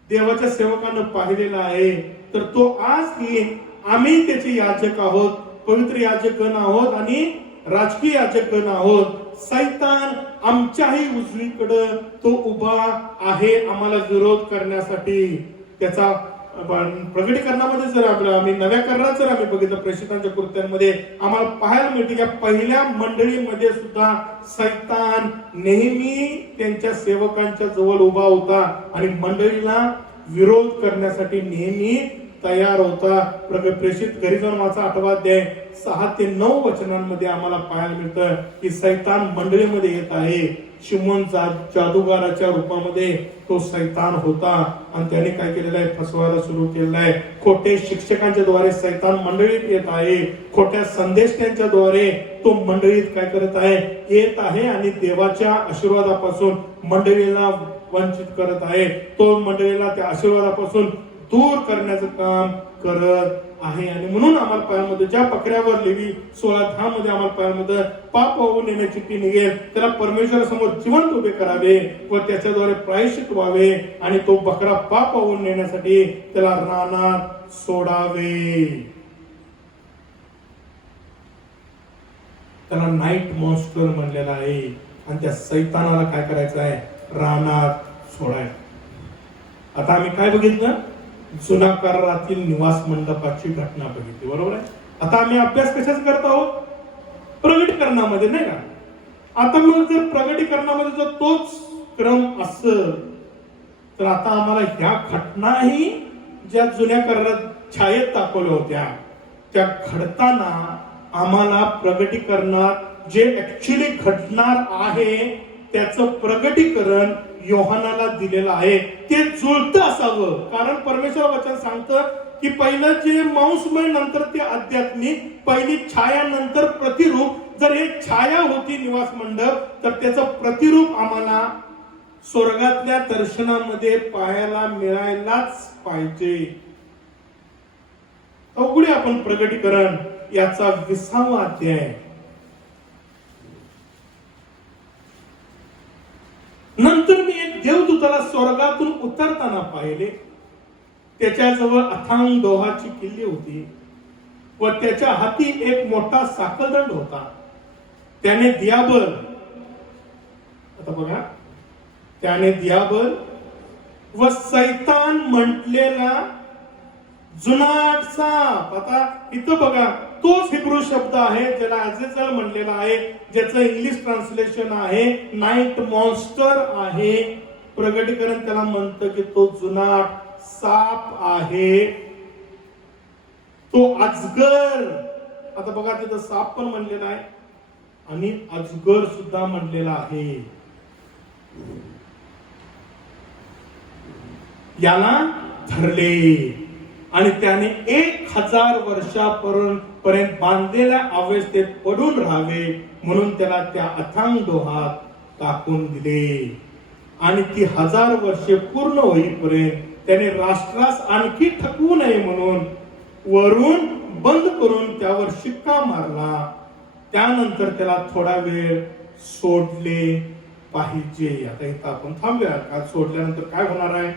देवाच्या सेवकांना पाहिलेला आहे. तर तो आज की आम्ही त्याचे याजक आहोत, पवित्र याजकगण आहोत आणि राजकीय याजकगण आहोत. सैतान आमच्याही उजवीकडे तो उभा आहे आम्हाला विरोध करण्यासाठी. त्याचा प्रगटीकरणामध्ये जर आम्ही नव्या करारात जर आम्ही बघितलं, प्रेषितांच्या कृत्यांमध्ये आम्हाला पाहायला मिळते की पहिल्या मंडळीमध्ये सुद्धा सैतान नेहमी त्यांच्या सेवकांच्या जवळ उभा होता आणि मंडळीला विरोध करण्यासाठी नेहमी तयार होता. प्रेषित घरी जाऊन वाचा 8 अध्याय 6 ते 9 वचनांमध्ये आम्हाला पाहायला मिळतं की सैतान मंडळीमध्ये येत आहे. शिमोन जादूगाराच्या रूपामध्ये तो सैतान होता आणि त्याने काय केलेलं आहे, फसवायला सुरू केलेलं आहे. खोटे शिक्षकांच्या द्वारे सैतान मंडळीत येत आहे, खोट्या संदेशकांच्या द्वारे तो मंडळीत काय करत आहे, येत आहे आणि देवाच्या आशीर्वादापासून मंडळीला वंचित करत आहे. तो मंडळीला त्या आशीर्वादापासून दूर करण्याचं काम करत आहे. आणि म्हणून आम्हाला पाहायला मिळतं ज्या बकऱ्यावर लेवी 16:10 मध्ये आम्हाला पाहायला मिळतं, पाप वाहून नेण्याची चिठ्ठी निघेल त्याला परमेश्वरासमोर जिवंत उभे करावे व त्याच्याद्वारे प्रायश्चित्त व्हावे आणि तो बकरा पाप वाहून नेण्यासाठी त्याला रानात सोडावे. त्याला नाईट मॉन्स्टर म्हणलेला आहे आणि त्या सैतानाला काय करायचं आहे, रानात सोडायचं. आता आम्ही काय बघितलं, जुन्या करारातील निवास मंडपाची घटना बघितली, बरोबर आहे. आता आम्ही अभ्यास कशाच करत आहोत, प्रगटीकरणामध्ये, नाही का. आता मग जर प्रगटीकरणामध्ये जर तोच क्रम असेल तर आता आम्हाला ह्या घटनाही ज्या जुन्या करारात छायेत दाखवल्या होत्या त्या घडताना आम्हाला प्रगटीकरणात जे ऍक्च्युली घडणार आहे त्याचं प्रगटीकरण योहानाला दिलेलं आहे. ते जुळतं असावं, कारण परमेश्वर वचन सांगतं की पहिलं जे मांसमय नंतर ते आध्यात्मिक, पहिली छाया नंतर प्रतिरूप. जर हे छाया होती निवास मंडप तर त्याचं प्रतिरूप आम्हाला स्वर्गातल्या दर्शनामध्ये पाहायला मिळायलाच पाहिजे. अवघडे आपण प्रगटीकरण याचा 20वा अध्याय. नंतर मी एक देवदूताला स्वर्गातून उतरताना पाहिले. त्याच्याजवळ अथांग डोहाची किल्ली होती व त्याच्या हाती एक मोठा साखळदंड होता. त्याने दियाबल, आता बघा, त्याने दियाबल व सैतान म्हटलेला जुनाट साप, आता इथं बघा तोच हिब्रू शब्द आहे ज्याला अजेजल म्हणलेला आहे, ज्याचं इंग्लिश ट्रान्सलेशन आहे नाईट मॉन्स्टर आहे. प्रगटीकरण त्याला म्हणतं की तो जुनाट साप आहे, तो अजगर. आता बघा तिथं साप पण म्हणलेला आहे आणि अजगर सुद्धा म्हणलेला आहे. याला धरले आणि त्याने 1000 वर्षापर्यंत बांधलेल्या अवस्थेत पडून राहावे म्हणून त्याला त्या अथांग डोहात टाकून दिले. आणि ती 1000 वर्षे पूर्ण होईपर्यंत त्याने राष्ट्रास आणखी ठकवू नये म्हणून वरून बंद करून त्यावर शिक्का मारला. त्यानंतर त्याला थोडा वेळ सोडले पाहिजे. आता इथं आपण थांबूया. का सोडल्यानंतर काय होणार आहे,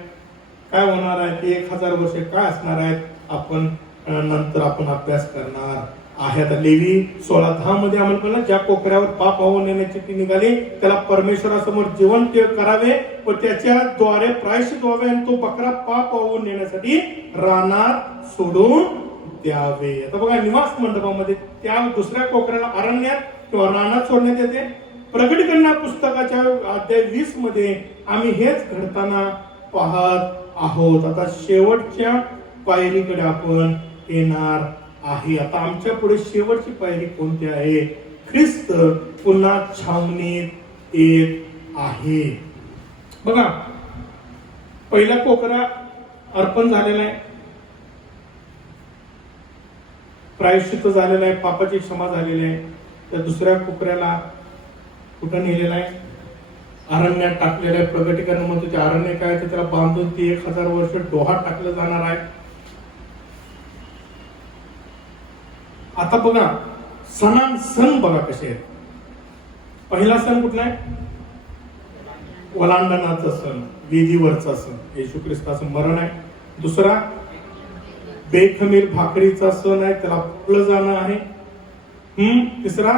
काय होणार आहे, ते 1000 वर्षे काय असणार आहेत, आपण नंतर आपण अभ्यास करणार आहे. आता लेवी 16:10 मध्ये आम्हाला म्हणलं, ज्या कोकऱ्यावर पाप वाहून नेण्याची ती निघाली त्याला परमेश्वरासमोर जिवंत करावे व त्याच्या द्वारे प्रायश्चित व्हावे आणि तो बकरा पाप वाहून नेण्यासाठी रानात सोडून द्यावे. आता बघा निवास मंडपामध्ये त्या दुसऱ्या कोकऱ्याला अरण्यात किंवा रानात सोडण्यात येते. प्रगटीकरण पुस्तकाच्या अध्याय 20 मध्ये आम्ही हेच घडताना पाहत आहोत. आता शेवटच्या पायरीकडे आपण येणार आहे. आता आमच्या पुढे शेवटची पायरी कोणती आहे? ख्रिस्त पुन्हा छावणीत येत आहे. बघा, पहिला कोकरा अर्पण झालेला आहे, प्रायश्चित्त झालेलं आहे, पापाची क्षमा झालेली आहे. त्या दुसऱ्या कोकऱ्याला कुठं नेलेला आहे? अरण्यात टाकलेलं आहे. प्रगटीकरण मध्ये ते अरण्य काय ते त्याला बांधून ती 1000 वर्ष डोहात टाकलं जाणार आहे. आता बघा सण बघा कसे आहेत. पहिला सण कुठला आहे? ओलांडणाचा सण, वेदीवरचा सण, येशू ख्रिस्ताचं मरण आहे. दुसरा बेखमीर भाकरीचा सण आहे, त्याला फुलं जाणं आहे. तिसरा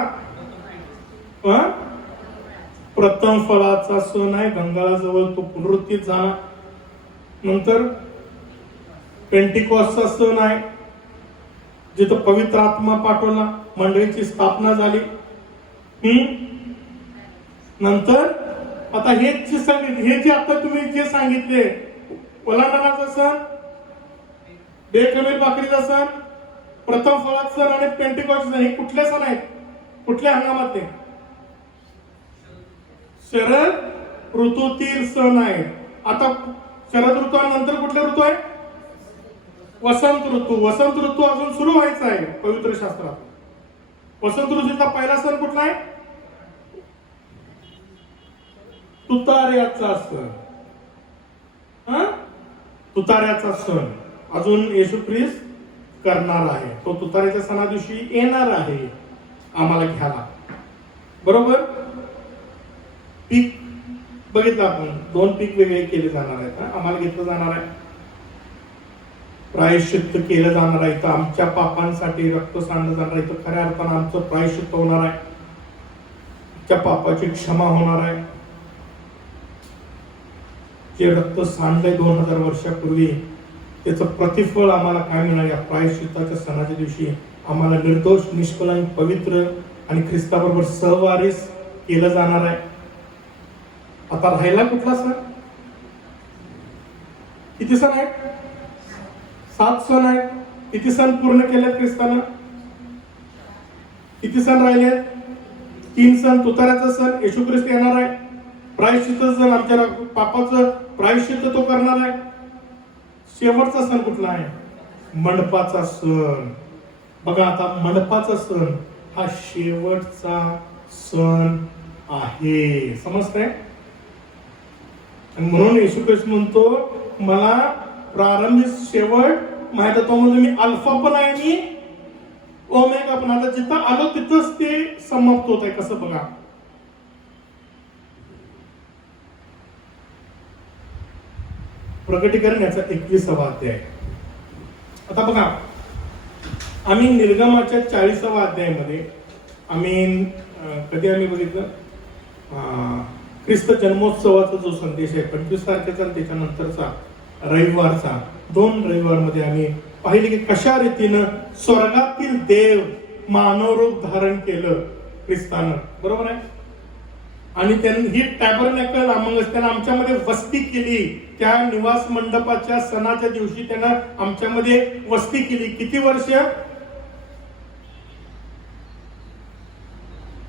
प्रथम फळाचा सण आहे, गंगाळाजवळ तो पुनरुत्थित झाला. नंतर पेंटिकॉसचा सण आहे, जिथं पवित्र आत्मा पाठवला, मंडळीची स्थापना झाली. नंतर आता हे जे आता तुम्ही जे सांगितले, ओलांडणाचा सण, बेखमीर भाकरीचा सण, प्रथम फळाचा सण आणि पेंटिकॉस्ट सण, हे कुठले सण आहेत? कुठल्या हंगामात? शरद ऋतूतील सण आहेत. आता शरद ऋतूनंतर कुठले ऋतू आहे? वसंत ऋतू. वसंत ऋतू अजून सुरू व्हायचा आहे पवित्र शास्त्रात. वसंत ऋतूचा पहिला सण कुठला आहे? तुतार्याचा सण. तुतार्याचा सण अजून येशू ख्रिस्त करणार आहे. तो तुतार्याच्या सणा दिवशी येणार आहे आम्हाला घ्यायला. बरोबर. पीक बघितलं आपण, 2 पीक वेगळे केले जाणार आहेत. आम्हाला घेतलं जाणार आहे, प्रायश्चित्त केलं जाणार आहे. तर आमच्या पापांसाठी रक्त सांडलं जाणार आहे. तर खऱ्या अर्थानं आमचं प्रायश्चित्त होणार आहे, त्या पापाची क्षमा होणार आहे. जे रक्त सांडलंय 2000 वर्षापूर्वी, त्याचं प्रतिफळ आम्हाला काय मिळणार? या प्रायश्चित्ताच्या सणाच्या दिवशी आम्हाला निर्दोष, निष्कलंक, पवित्र आणि ख्रिस्ताबरोबर सहवारीस केलं जाणार आहे. आता राहिला कुठला सण? किती सण आहेत? 7 सण आहेत. किती सण पूर्ण केलेत ख्रिस्तानं? किती सण राहिले? 3 सण. तुताऱ्याचा सण, येशू ख्रिस्त येणार आहे. प्रायश्चित्त सण, आमच्या पापाचं प्रायश्चित्त तो करणार आहे. शेवटचा सण कुठला आहे? मंडपाचा सण. बघा, आता मंडपाचा सण हा शेवटचा सण आहे. समजतंय? आणि म्हणून येशू ख्रिस्त म्हणतो, मला प्रारंभी शेवट माहित आहे, तो म्हणजे मी अल्फा पण आहे आणि ओमेगा पण. आता जिथं आलो तिथंच ते समाप्त होत आहे. कसं बघा, प्रकटीकरण याचा 21वा अध्याय. आता बघा, आम्ही निर्गमाच्या 40वा अध्यायामध्ये आम्ही कधी आम्ही बघितलं ख्रिस्त जन्मोत्सवाचा जो संदेश आहे 25 तारखेचा आणि त्याच्यानंतरचा रविवारचा, 2 रविवारमध्ये आम्ही पाहिले की कशा रीतीनं स्वर्गातील देव मानव रूप धारण केलं ख्रिस्तानं, बरोबर आहे. आणि त्यांनी ही टॅबरनॅकल त्यानं आमच्यामध्ये वस्ती केली. त्या निवास मंडपाच्या सणाच्या दिवशी त्यानं आमच्यामध्ये वस्ती केली. किती वर्ष?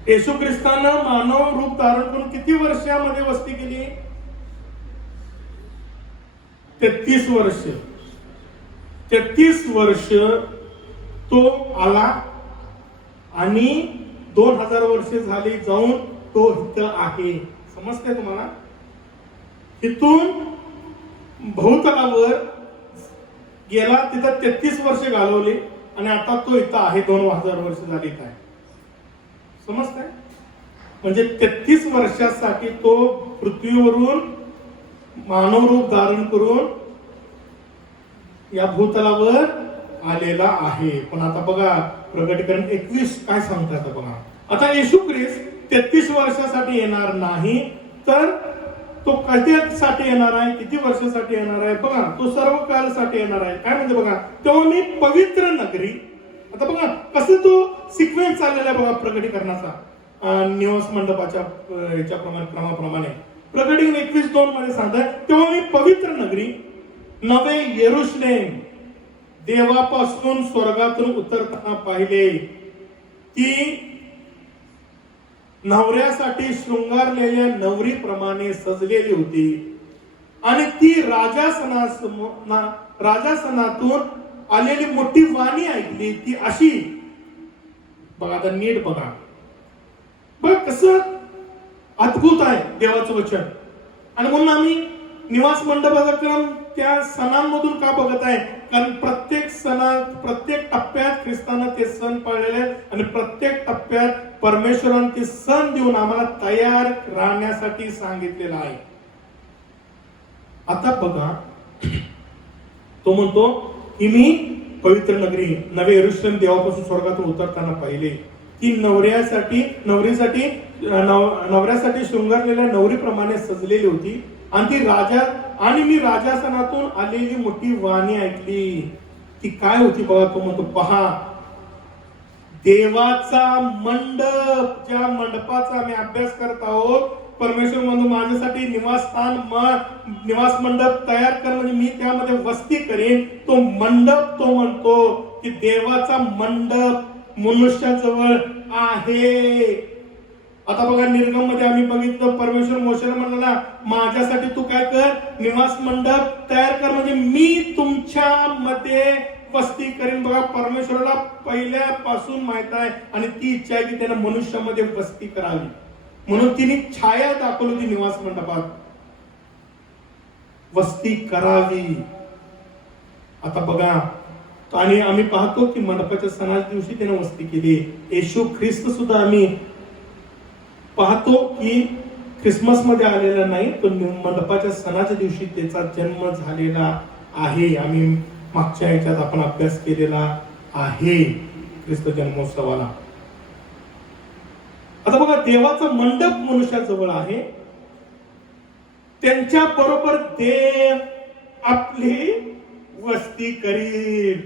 येशू ख्रिस्तानं मानव रूप धारण करून किती वर्षामध्ये वस्ती केली? 33 वर्ष. 33 वर्ष तो आला आणि 2000 वर्ष झाली जाऊन तो इथं आहे. समजतंय तुम्हाला? इथून भूतलावर गेला, तिथं 33 वर्ष घालवली आणि आता तो इथं आहे. 2000 वर्ष झाली. काय समजतंय? म्हणजे 33 वर्षासाठी तो पृथ्वीवरून मानव रूप धारण करून या भूतलावर आलेला आहे. पण आता बघा प्रकटीकरण 21 काय सांगतात. आता बघा, आता येशू ख्रिस्त 33 वर्षासाठी येणार नाही, तर तो कधीसाठी येणार आहे? किती वर्षासाठी येणार आहे? बघा, तो सर्व काळासाठी येणार आहे. काय म्हणजे बघा, तेव्हा मी पवित्र नगरी. आता बघा कसं तो सिक्वेन्स चाललेला आहे बघा प्रकटीकरणाचा निवास मंडपाच्या याच्याप्रमाणे क्रमाप्रमाणे. प्रकटीकरण 21:2 मध्ये सांगतात, तेव्हा मी पवित्र नगरी नवे येरुशलेम देवापासून स्वर्गातून उतरताना पाहिले. ती नवऱ्यासाठी शृंगारलेल्या नवरीप्रमाणे सजलेली होती आणि ती राजासनातून आलेली मोठी वाणी ऐकली. ती अशी, बघा आता नीट बघा, बघ कसं अद्भुत आहे देवाचं वचन. आणि म्हणून आम्ही निवास मंडपाचा क्रम त्या सणांमधून का बघत आहे? कारण प्रत्येक सणात, प्रत्येक टप्प्यात ख्रिस्तानं ते सण पाळलेले आहेत आणि प्रत्येक टप्प्यात परमेश्वराने ते सण देऊन आम्हाला तयार राहण्यासाठी सांगितलेलं आहे. आता बघा, तो म्हणतो की मी पवित्र नगरी नवे येरुशलेम देवापासून स्वर्गातून उतरताना पाहिले. ती नवऱ्यासाठी शृंगारलेल्या नवरीप्रमाणे सजलेली होती आणि मी राजासनातून आलेली मोठी वाणी ऐकली. ती काय होती बघा, तो म्हणतो पहा, देवाचा मंडप. ज्या मंडपाचा आम्ही अभ्यास करत आहोत, परमेश्वर म्हणतो माझ्यासाठी निवास मंडप तयार कर, म्हणजे मी त्यामध्ये वस्ती करेन. तो मंडप, तो म्हणतो की देवाचा मंडप मनुष्याजवळ आहे. आता बघा, निर्गम मध्ये आम्ही बघितलं, परमेश्वर मोशेला म्हणाला माझ्यासाठी तू काय कर, निवास मंडप तयार कर, म्हणजे मी तुमच्या मध्ये वस्ती करीन. बघा, परमेश्वराला पहिल्यापासून माहित आहे आणि ती इच्छा आहे की त्याने मनुष्यामध्ये वस्ती करावी. म्हणून तिने छाया दाखवली होती निवास मंडपात वस्ती करावी. आता बघा, आणि आम्ही पाहतो की मंडपाच्या सणाच्या दिवशी त्याने वस्ती केली. येशू ख्रिस्त सुद्धा आम्ही पाहतो की ख्रिसमस मध्ये आलेला नाही, तो मंडपाच्या सणाच्या दिवशी त्याचा जन्म झालेला आहे. आम्ही मागच्या ह्याच्यात आपण अभ्यास केलेला आहे ख्रिस्त जन्मोत्सवाला. आता बघा, देवाचा मंडप मनुष्याजवळ आहे. त्यांच्या बरोबर देव आपली वस्ती करील.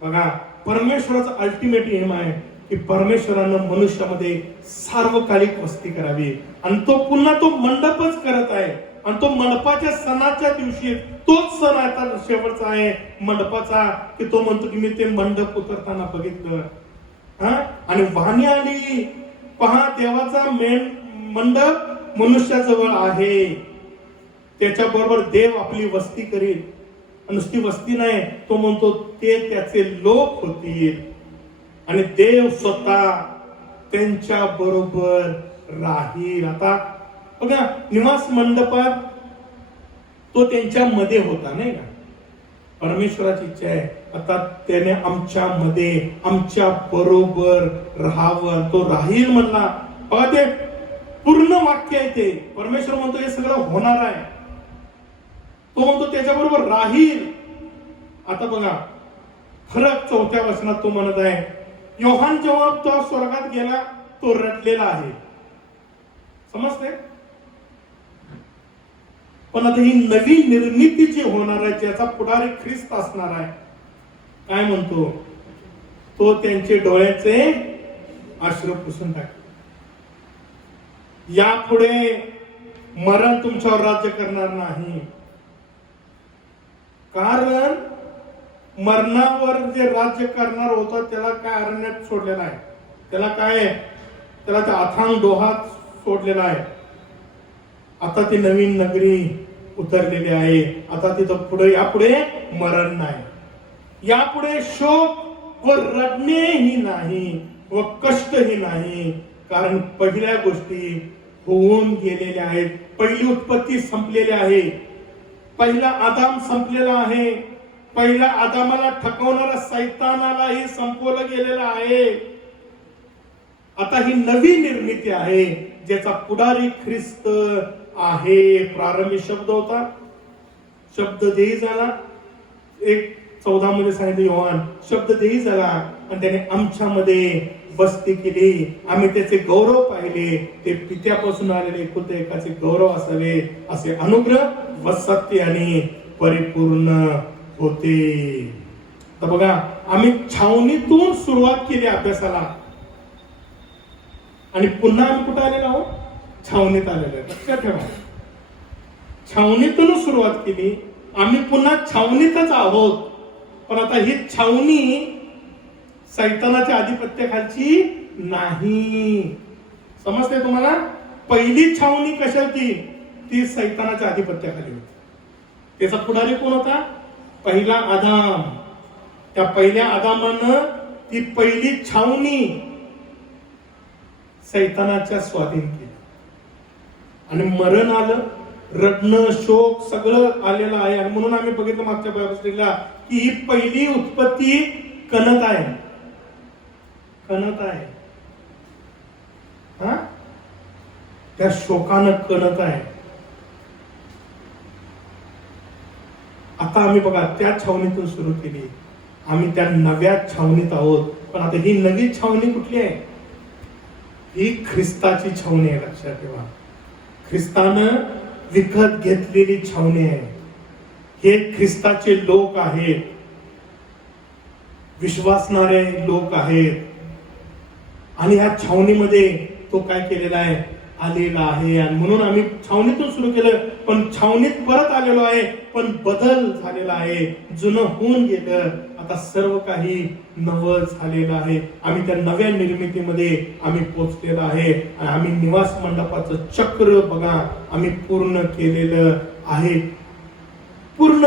बघा, परमेश्वराचा अल्टिमेट एम आहे की परमेश्वरानं मनुष्यामध्ये सार्वकालिक वस्ती करावी. आणि तो पुन्हा तो मंडपच करत आहे. आणि तो मंडपाच्या सणाच्या दिवशी, तोच सण आता शेवटचा आहे मंडपाचा, की तो म्हणतो की मी ते मंडप उतरताना बघितलं आणि वाणी आली, पहा देवाचा मंडप मनुष्याजवळ आहे. त्याच्याबरोबर देव आपली वस्ती करील. नुसती वस्ती नाही, तो म्हणतो ते त्याचे लोक होतील आणि देव स्वतः त्यांच्या बरोबर राहील. आता बघा, निवास मंडपात तो त्यांच्या मध्ये होता नाही का. परमेश्वराची इच्छा आहे आता त्याने आमच्या मध्ये, आमच्या बरोबर राहावं. तो राहील म्हणला. बघा, ते पूर्ण वाक्य आहे ते. परमेश्वर म्हणतो हे सगळं होणार आहे. तो म्हणतो त्याच्याबरोबर राहील. आता बघा फरक 4थ्या वचनात तो म्हणत आहे, योहान जेव्हा तो स्वर्गात गेला तो रडलेला आहे. समजते? पण आता ही नवी निर्मिती जी होणार आहे, ज्याचा पुढारी ख्रिस्त असणार आहे, काय म्हणतो तो त्यांचे डोळ्याचे अश्रू पुसून टाकले. यापुढे मरण तुमच्यावर राज्य करणार नाही. कारण मरणावर जे राज्य करणार होता त्याला काय अरण्यात सोडलेला आहे, त्याला त्या अथांग डोहात सोडलेला आहे. आता ती नवीन नगरी उतरलेली आहे. आता तिथं यापुढे मरण नाही, यापुढे शोक व रडणेही नाही व कष्टही नाही. कारण पहिल्या गोष्टी होऊन गेलेल्या आहेत. पहिली उत्पत्ती संपलेली आहे. पहिला आदाम संपलेला आहे. पहिल्या आदामाला ठकवणारा सैतानालाही संपवलं गेलेलं आहे. आता ही नवी निर्मिती आहे ज्याचा पुढारी ख्रिस्त आहे. प्रारंभी शब्द होता, शब्द देही झाला. 1:14 मध्ये सांगितलं योहान, शब्द देही झाला आणि त्याने आमच्यामध्ये बस्ती केली. आम्ही त्याचे गौरव पाहिले. ते पित्यापासून आलेले एकुलते एकाचे गौरव असावे असे अनुग्रह व सत्य आणि परिपूर्ण होते. तर बघा आम्ही छावणीतून सुरुवात केली अभ्यासाला आणि पुन्हा आम्ही कुठे आलेलो आहोत? छावणीत आलेलो आहे. लक्षात ठेवा, छावणीतून सुरुवात केली, आम्ही पुन्हा छावणीतच आहोत. पण आता ही छावणी सैतानाच्या आधिपत्याखालची नाही. समजते तुम्हाला? पहिली छावणी कशा होती? ती सैतानाच्या आधिपत्याखाली होती. त्याचा पुढारी कोण होता? पहिला आदाम. त्या पहिल्या आदामानं ती पहिली छावणी सैतानाच्या स्वाधीन केली आणि मरण आलं, रडणं, शोक सगळं आलेलं आहे. आणि म्हणून आम्ही बघितलं मागच्या बायबलला की ही पहिली उत्पत्ती कणत आहे. कणत आहे, हा, त्या शोकानं कणत आहे. आता आम्ही बघा त्या छावणीतून सुरू केली, आम्ही त्या नव्या छावणीत आहोत. पण आता ही नवी छावणी कुठली आहे? ही ख्रिस्ताची छावणी आहे. लक्षात ठेवा, ख्रिस्तानं विकत घेतलेली छावणी आहे. हे ख्रिस्ताचे लोक आहेत, विश्वासणारे लोक आहेत. आणि ह्या छावणीमध्ये तो काय केलेला आहे? आलेला आहे. आणि म्हणून आम्ही छावणीतून सुरू केलं, पण छावणीत परत आलेलो आहे. पण बदल झालेला आहे, जुनं होऊन गेलं, आता सर्व काही नवं झालेलं आहे. आम्ही त्या नव्या निर्मितीमध्ये आम्ही पोहोचलेलो आहे. आणि आम्ही निवास मंडपाचं चक्र बघा आम्ही पूर्ण केलेलं आहे. पूर्ण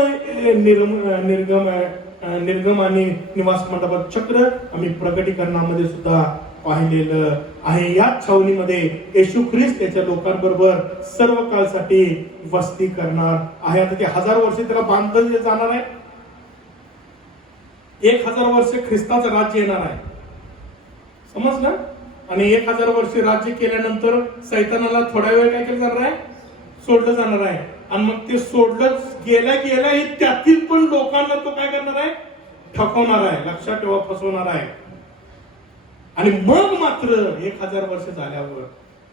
निर्गम आणि निवास मंडपाचं चक्र आम्ही प्रकटीकरणामध्ये सुद्धा पाहिलेलं आहे. या छावणीमध्ये येशू ख्रिस्त त्याच्या लोकांबरोबर सर्व काळसाठी वस्ती करणार आहे. आता ते 1000 वर्ष त्याला बांधले जाणार आहे. 1000 वर्ष ख्रिस्ताचं राज्य येणार आहे. समजलं? आणि 1000 वर्ष राज्य केल्यानंतर सैतानाला थोडा वेळ काय केलं जाणार आहे? सोडलं जाणार आहे. आणि मग ते सोडलं गेल्या त्यातील पण लोकांना तो काय करणार आहे? ठकवणार आहे. लक्षात ठेवा, फसवणार आहे. आणि मग मात्र 1000 वर्ष झाल्यावर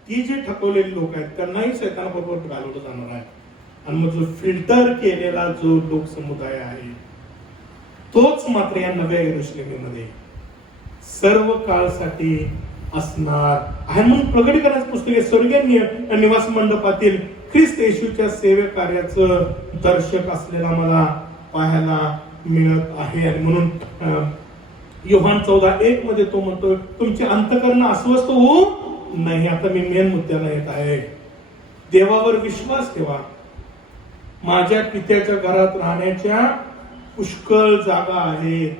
ती जी ठकवलेली लोक आहेत त्यांनाही सैतानाबरोबर घालवलं जाणार आहे. आणि मग जो फिल्टर केलेला जो लोक समुदाय आहे तोच मात्र या नव्या यरूशलेममध्ये सर्व काळसाठी असणार आहे. म्हणून प्रकटीकरणाचं पुस्तक आहे स्वर्गीय निवास मंडपातील ख्रिस्त येशूच्या सेवे कार्याचं दर्शक असलेला मला पाहायला मिळत आहे. आणि म्हणून योहान 14:1 मध्ये तो म्हणतो तुमचे अंतःकरण अस्वस्थ होऊ नाही. आता मी मेन मुद्द्याला येत आहे. देवावर विश्वास ठेवा. माझ्या पित्याच्या घरात राहण्याच्या पुष्कळ जागा आहेत.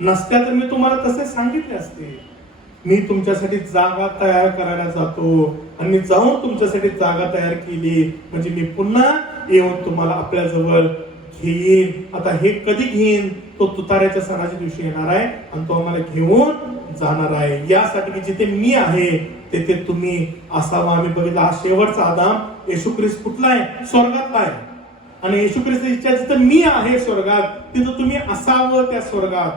नसत्या तर मी तुम्हाला तसे सांगितले असते. मी तुमच्यासाठी जागा तयार करायला जातो आणि मी जाऊन तुमच्यासाठी जागा तयार केली म्हणजे मी पुन्हा येऊन तुम्हाला आपल्या जवळ घेईन. आता हे कधी घेईन? तो तुताऱ्याच्या सणाच्या दिवशी येणार आहे आणि तो आम्हाला घेऊन जाणार आहे. यासाठी की जिथे मी आहे तिथे तुम्ही असावा. आम्ही बघितलं हा शेवटचा आदाम येशू ख्रिस्त कुठला आहे? स्वर्गातला आहे. आणि येशू ख्रिस्त इच्छा जिथं मी आहे स्वर्गात तिथं तुम्ही असावं त्या स्वर्गात.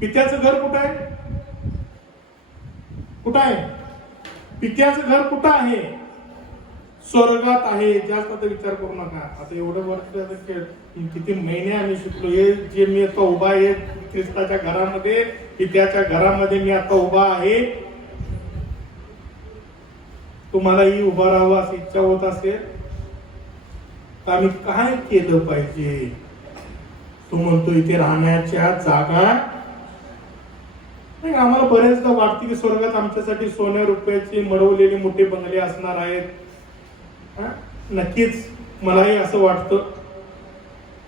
पित्याचं घर कुठं आहे? कुठं आहे पित्याचं घर? कुठं आहे? स्वर्गात आहे. जास्त आता विचार करू नका. आता एवढं वर्ष किती महिने आम्ही शिकलो. हे जे मी आता उभा आहे ख्रिस्ताच्या घरामध्ये, पित्याच्या घरामध्ये मी आता उभा आहे. तुम्हालाही उभा राहावं अशी इच्छा होत असेल तर आम्ही काय केलं पाहिजे? तो म्हणतो इथे राहण्याच्या जागा नाही. आम्हाला बरेचदा वाटते की स्वर्गात आमच्यासाठी सोन्या रुपयाची मडवलेली मोठे बंगले असणार आहेत. नक्कीच मलाही असं वाटतं.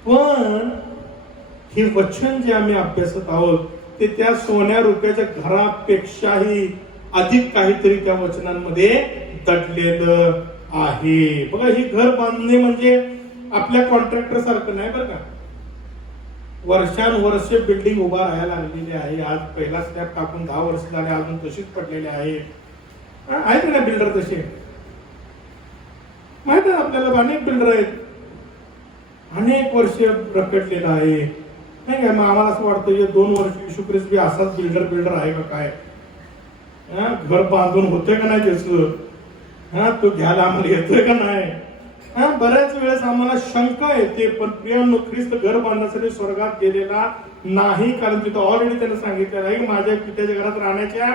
पण हे वचन जे आम्ही अभ्यासत आहोत ते त्या सोन्या रुपयाच्या घरापेक्षाही अधिक काहीतरी त्या वचनांमध्ये दडलेलं आहे. बघा, हे घर बांधणे म्हणजे आपल्या कॉन्ट्रॅक्टर सारखं नाही बरं का. वर्षानुवर्ष बिल्डिंग उभा राहायला लागलेली आहे. आज पहिला स्लॅब टाकून 10 वर्ष झाले, अजून तशीच पडलेली आहे. आहेत ना बिल्डर तसे? माहित आहे आपल्याला, अनेक बिल्डर आहेत. अनेक वर्ष रखडलेलं आहे नाही काय. मग आम्हाला असं वाटतं की 2 वर्ष येशू ख्रिस्त बी असाच बिल्डर आहे का काय? घर बांधून होतंय का नाही त्याचं? तो घ्यायला आम्हाला येतोय का नाही? बऱ्याच वेळेस आम्हाला शंका येते. पण प्रियांनो, ख्रिस्त घर बांधण्यासाठी स्वर्गात गेलेला नाही. कारण तिथं ऑलरेडी त्याने सांगितलेलं आहे की माझ्या पित्याच्या घरात राहण्याच्या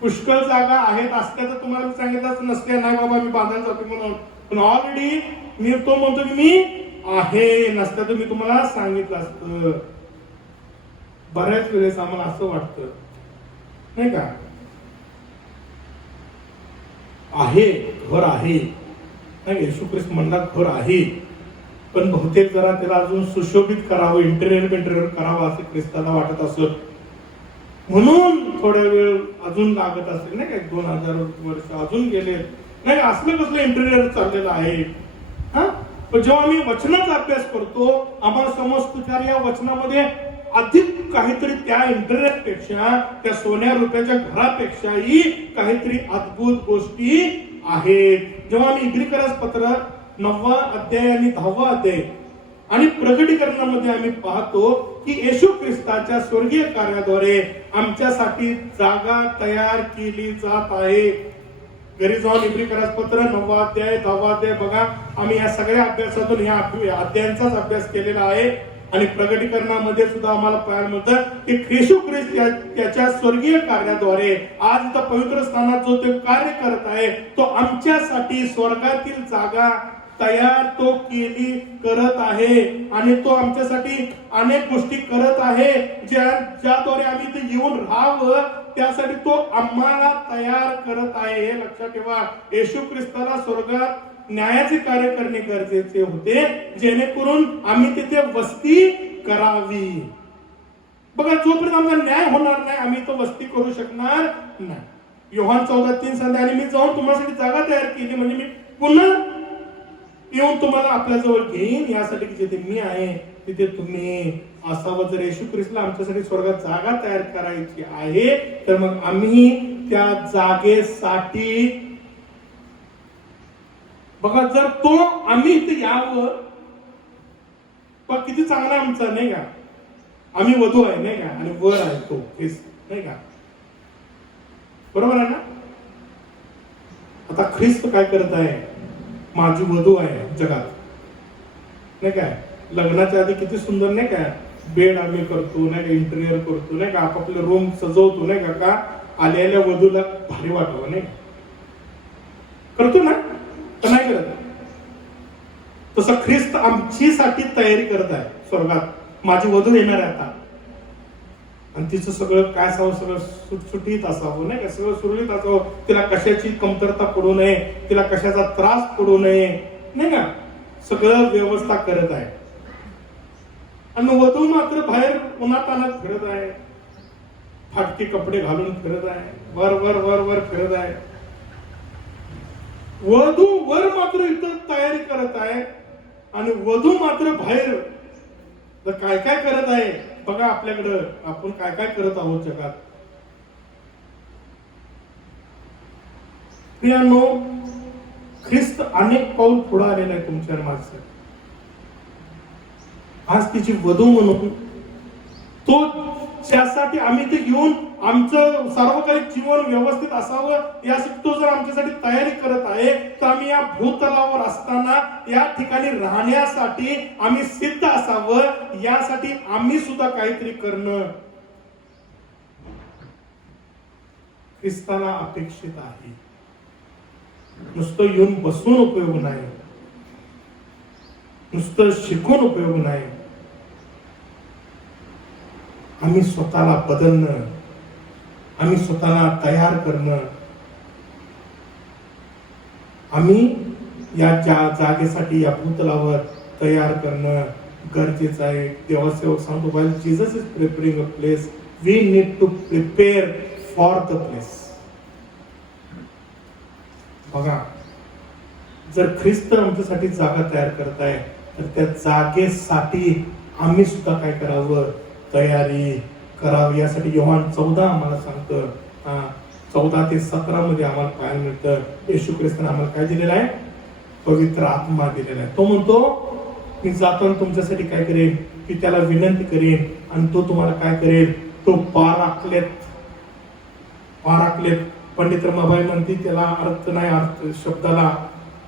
पुष्कळ जागा आहेत. असत्या तर तुम्हाला मी सांगितलंच नसल्या नाही बाबा मी बांधायला जातो म्हणून. पण ऑलरेडी मी तो म्हणतो की मी आहे. नसत्या तर मी तुम्हाला सांगितलं असतं. बऱ्याच वेळेस आम्हाला असं वाटतं नाही का, आहे घर आहे नाही. येशू ख्रिस्त म्हणला घर आहे, पण बहुतेक जरा त्याला अजून सुशोभित करावं, इंटेरियर करावं असं ख्रिस्ताला वाटत असत. म्हणून थोड्या वेळ अजून लागत असेल नाही का. 2000 वर्ष अजून गेले नाही. असलं कसलं इंटेरियर चाललेलं आहे. पण जेव्हा आम्ही वचनाचा अभ्यास करतो आम्हाला समजतं की या वचनामध्ये अधिक काहीतरी त्या इंटरनेट पेक्षा, त्या सोन्या रुपयाच्या घरापेक्षाही काहीतरी अद्भुत गोष्टी आहेत. जेव्हा आम्ही इब्रिकरास पत्र 9 अध्याय आणि 10 अध्याय आणि प्रकटीकरणामध्ये आम्ही पाहतो की येशू ख्रिस्ताच्या स्वर्गीय कार्याद्वारे आमच्यासाठी जागा तयार केली जात आहे. घरी जाऊन इब्रिकरास पत्र 9 अध्याय 10 अध्याय बघा. आम्ही या सगळ्या अभ्यासातून या अध्यायांचाच अभ्यास केलेला आहे. आणि प्रकटीकरणामध्ये सुद्धा आम्हाला पाहायला मिळतं की येशू ख्रिस्त त्याच्या स्वर्गीय कार्याद्वारे आज इथं पवित्र स्थानात जो ते कार्य करत आहे तो आमच्यासाठी स्वर्गातील जागा तयार तो केली करत आहे. आणि तो आमच्यासाठी अनेक गोष्टी करत आहे ज्याद्वारे आम्ही इथे येऊन राहावं. त्यासाठी तो आम्हाला तयार करत आहे. हे लक्षात ठेवा. येशू ख्रिस्ताला स्वर्गात न्यायाचे कार्य करणे गरजेचे होते जेणेकरून आम्ही तिथे वस्ती करावी. बघा, जोपर्यंत आमचा न्याय होणार नाही आम्ही तो वस्ती करू शकणार नाही. योहान 14:3 सांगते आणि मी जाऊन तुम्हासाठी जागा तयार केली म्हणजे मी पुन्हा येऊन तुम्हाला आपल्या जवळ घेईन यासाठी की जिथे मी आहे तिथे तुम्ही असावं. जर येशू ख्रिस्ताला आमच्यासाठी स्वर्गात जागा तयार करायची आहे तर मग आम्ही त्या जागेसाठी बघा, जर तो आम्ही इथे यावं, पण किती चांगला आमचा नाही का. आम्ही वधू आहे नाही का आणि वर आहे तो ख्रिस्त नाही का. बरोबर आहे ना. आता ख्रिस्त काय करत आहे? माझी वधू आहे जगात नाही काय. लग्नाच्या आधी किती सुंदर नाही का बेड आम्ही करतो नाही का, इंटेरियर करतो नाही का, आपापले रूम सजवतो नाही का आलेल्या वधूला भारी वाटावं नाही करतो ना. तर नाही करत. तसं ख्रिस्त आमची साठी तयारी करत आहे स्वर्गात. माझी वधू येणार आहे आता आणि तिचं सगळं काय असावं, सगळं सुटसुटीत असावं नाही का, सगळं सुरळीत असावं. तिला कशाची कमतरता पडू नये, तिला कशाचा त्रास पडू नये नाही का. सगळं व्यवस्था करत आहे. आणि वधू मात्र बाहेर उन्हातानात फिरत आहे, फाटके कपडे घालून फिरत आहे, वर वर वर वर फिरत आहे. वधू वर मात्र इथं तयारी करत आहे आणि वधू मात्र बाहेर काय काय करत आहे. बघा आपल्याकडं आपण काय काय करत आहोत जगात. प्रियांनो, ख्रिस्त अनेक पाऊल पुढे आलेला आहे तुमच्या माझ्यासाठी. आज तिची वधू म्हणून तो ज्यासाठी आम्ही ते घेऊन आमचं सार्वकालिक जीवन व्यवस्थित असावं यासाठी तो जर आमच्यासाठी तयारी करत आहे, तर आम्ही या भूतलावर असताना या ठिकाणी राहण्यासाठी आम्ही सिद्ध असावं, यासाठी आम्ही सुद्धा काहीतरी करणं ख्रिस्ताला अपेक्षित आहे. नुसतं येऊन बसून उपयोग नाही, नुसतं शिकून उपयोग नाही. आम्ही स्वतःला बदलणं, आम्ही स्वतःला तयार करणं, आम्ही या जागेसाठी या भूतलावर तयार करणं गरजेचं आहे. देवासेवक सांगतो, while Jesus is preparing a place, we need to prepare for the place. बघा, जर ख्रिस्त आमच्यासाठी जागा तयार करत आहे, तर त्या जागेसाठी आम्ही सुद्धा काय करावं, तयारी करावी. यासाठी योहान 14 आम्हाला सांगतं, 14 ते 17 मध्ये आम्हाला पाहायला मिळतं, येशू ख्रिस्ताने आम्हाला काय दिलेलं आहे, पवित्र आत्मा दिलेला आहे. तो म्हणतो, मी जाताना तुमच्यासाठी काय करेन, की त्याला विनंती करेन आणि तो तुम्हाला काय करेल, तो पाराक्लेत. पंडित रमाबाई म्हणते त्याला अर्थ नाही, अर्थ शब्दाला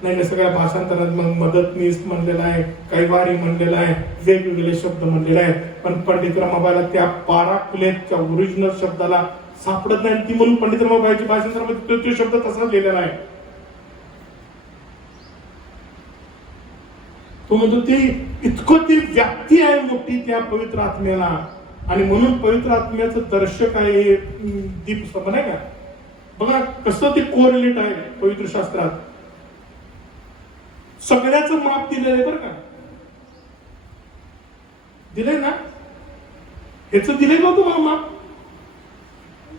नाही, सगळ्या भाषांतरात मग मदतनीस म्हणलेला आहे, कैवारी म्हणलेला आहे, वेगवेगळे शब्द म्हणलेले आहेत, पण पंडित रमाबाईला त्या पाराक्लेटच्या ओरिजिनल शब्दाला सापडत नाही. ती म्हणून पंडित रमाबाईच्या भाषांतरामध्ये तो शब्द तसाच लिहिलेला आहे. तो म्हणतो ती इतकं ती व्याप्ती आहे मोठी त्या पवित्र आत्म्याला, आणि म्हणून पवित्र आत्म्याचं दर्शक आहे दीप नाही का. बघा कसं ते कोरिलेट आहे पवित्र शास्त्रात. सगळ्याचं माप दिलेलं आहे बरं का, दिलंय ना, याच दिलंय का तुम्हाला माप,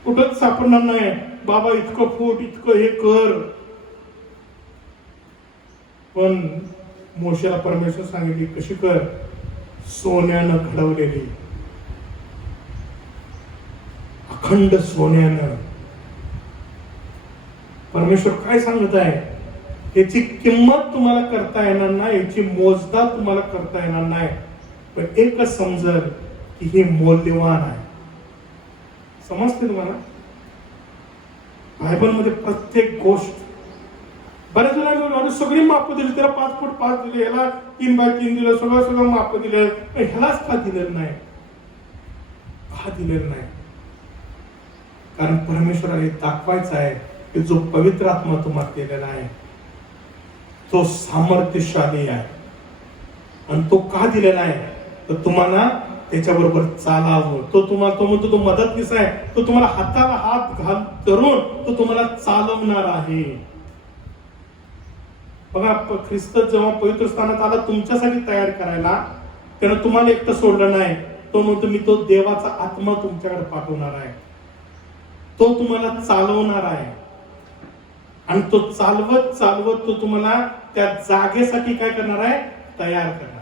कुठंच सापडणार नाही. बाबा इतकं फूट, इतकं हे कर. पण मोशेला परमेश्वर सांगितली कशी कर, सोन्यानं घडवलेली, अखंड सोन्यानं. परमेश्वर काय सांगत आहे, याची किंमत तुम्हाला करता येणार नाही, याची मोजदाद तुम्हाला करता येणार नाही, पण एकच समजल की हे मौल्यवान आहे. समजते तुम्हाला. बायबलमध्ये प्रत्येक गोष्ट, बऱ्याच वेळा सगळी माप दिली, त्याला 5 फूट 5 दिले, याला 3 बाय 3 दिलं, सगळं माप दिले, ह्यालाच का दिलेलं नाही, का दिलेलं नाही. कारण परमेश्वराला दाखवायचं आहे की जो पवित्र आत्मा तुम्हाला दिलेला आहे तो सामर्थ्यशाली आहे, आणि तो का दिलेला आहे, तर तुम्हाला त्याच्याबरोबर चालावं. तो म्हणतो तो मदतनीस आहे, तो तुम्हाला हाताला हात धरून तो तुम्हाला चालवणार आहे. बघा, ख्रिस्त जेव्हा पवित्र स्थानात आला तुमच्यासाठी तयार करायला, त्यानं तुम्हाला एकटं सोडलं नाही. तो म्हणतो मी तो देवाचा आत्मा तुमच्याकडे पाठवणार आहे, तो तुम्हाला चालवणार आहे, आणि तो चालवत तो तुम्हाला त्या जागेसाठी काय करणार आहे, तयार करणार.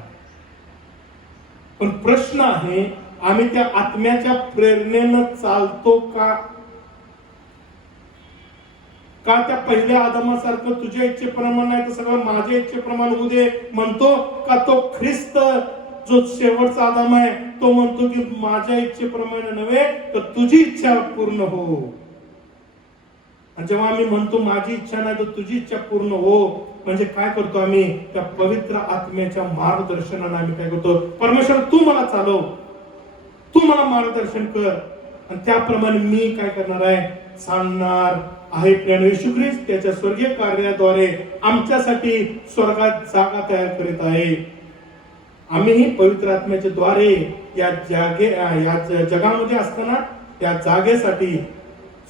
पण प्रश्न आहे, आम्ही त्या आत्म्याच्या प्रेरणेनं चालतो का त्या पहिल्या आदमासारखं तुझ्या इच्छेप्रमाणे नाही तर सगळं माझ्या इच्छेप्रमाणे होऊ दे म्हणतो का, तो ख्रिस्त जो शेवटचा आदम आहे तो म्हणतो की माझ्या इच्छेप्रमाणे नव्हे तर तुझी इच्छा पूर्ण हो. आणि जेव्हा आम्ही म्हणतो माझी इच्छा नाही तर तुझी इच्छा पूर्ण हो, म्हणजे काय करतो आम्ही, त्या पवित्र आत्म्याच्या मार्गदर्शनाने आम्ही काय करतो, परमेश्वर तू मला चालव, तू मला मार्गदर्शन कर, आणि त्याप्रमाणे मी काय करणार आहे, चालणार आहे. प्रिय येशू ख्रिस्त त्याच्या स्वर्गीय कार्याद्वारे आमच्यासाठी स्वर्गात जागा तयार करीत आहे. आम्ही पवित्र आत्म्याच्या द्वारे या जगामध्ये असताना या जागेसाठी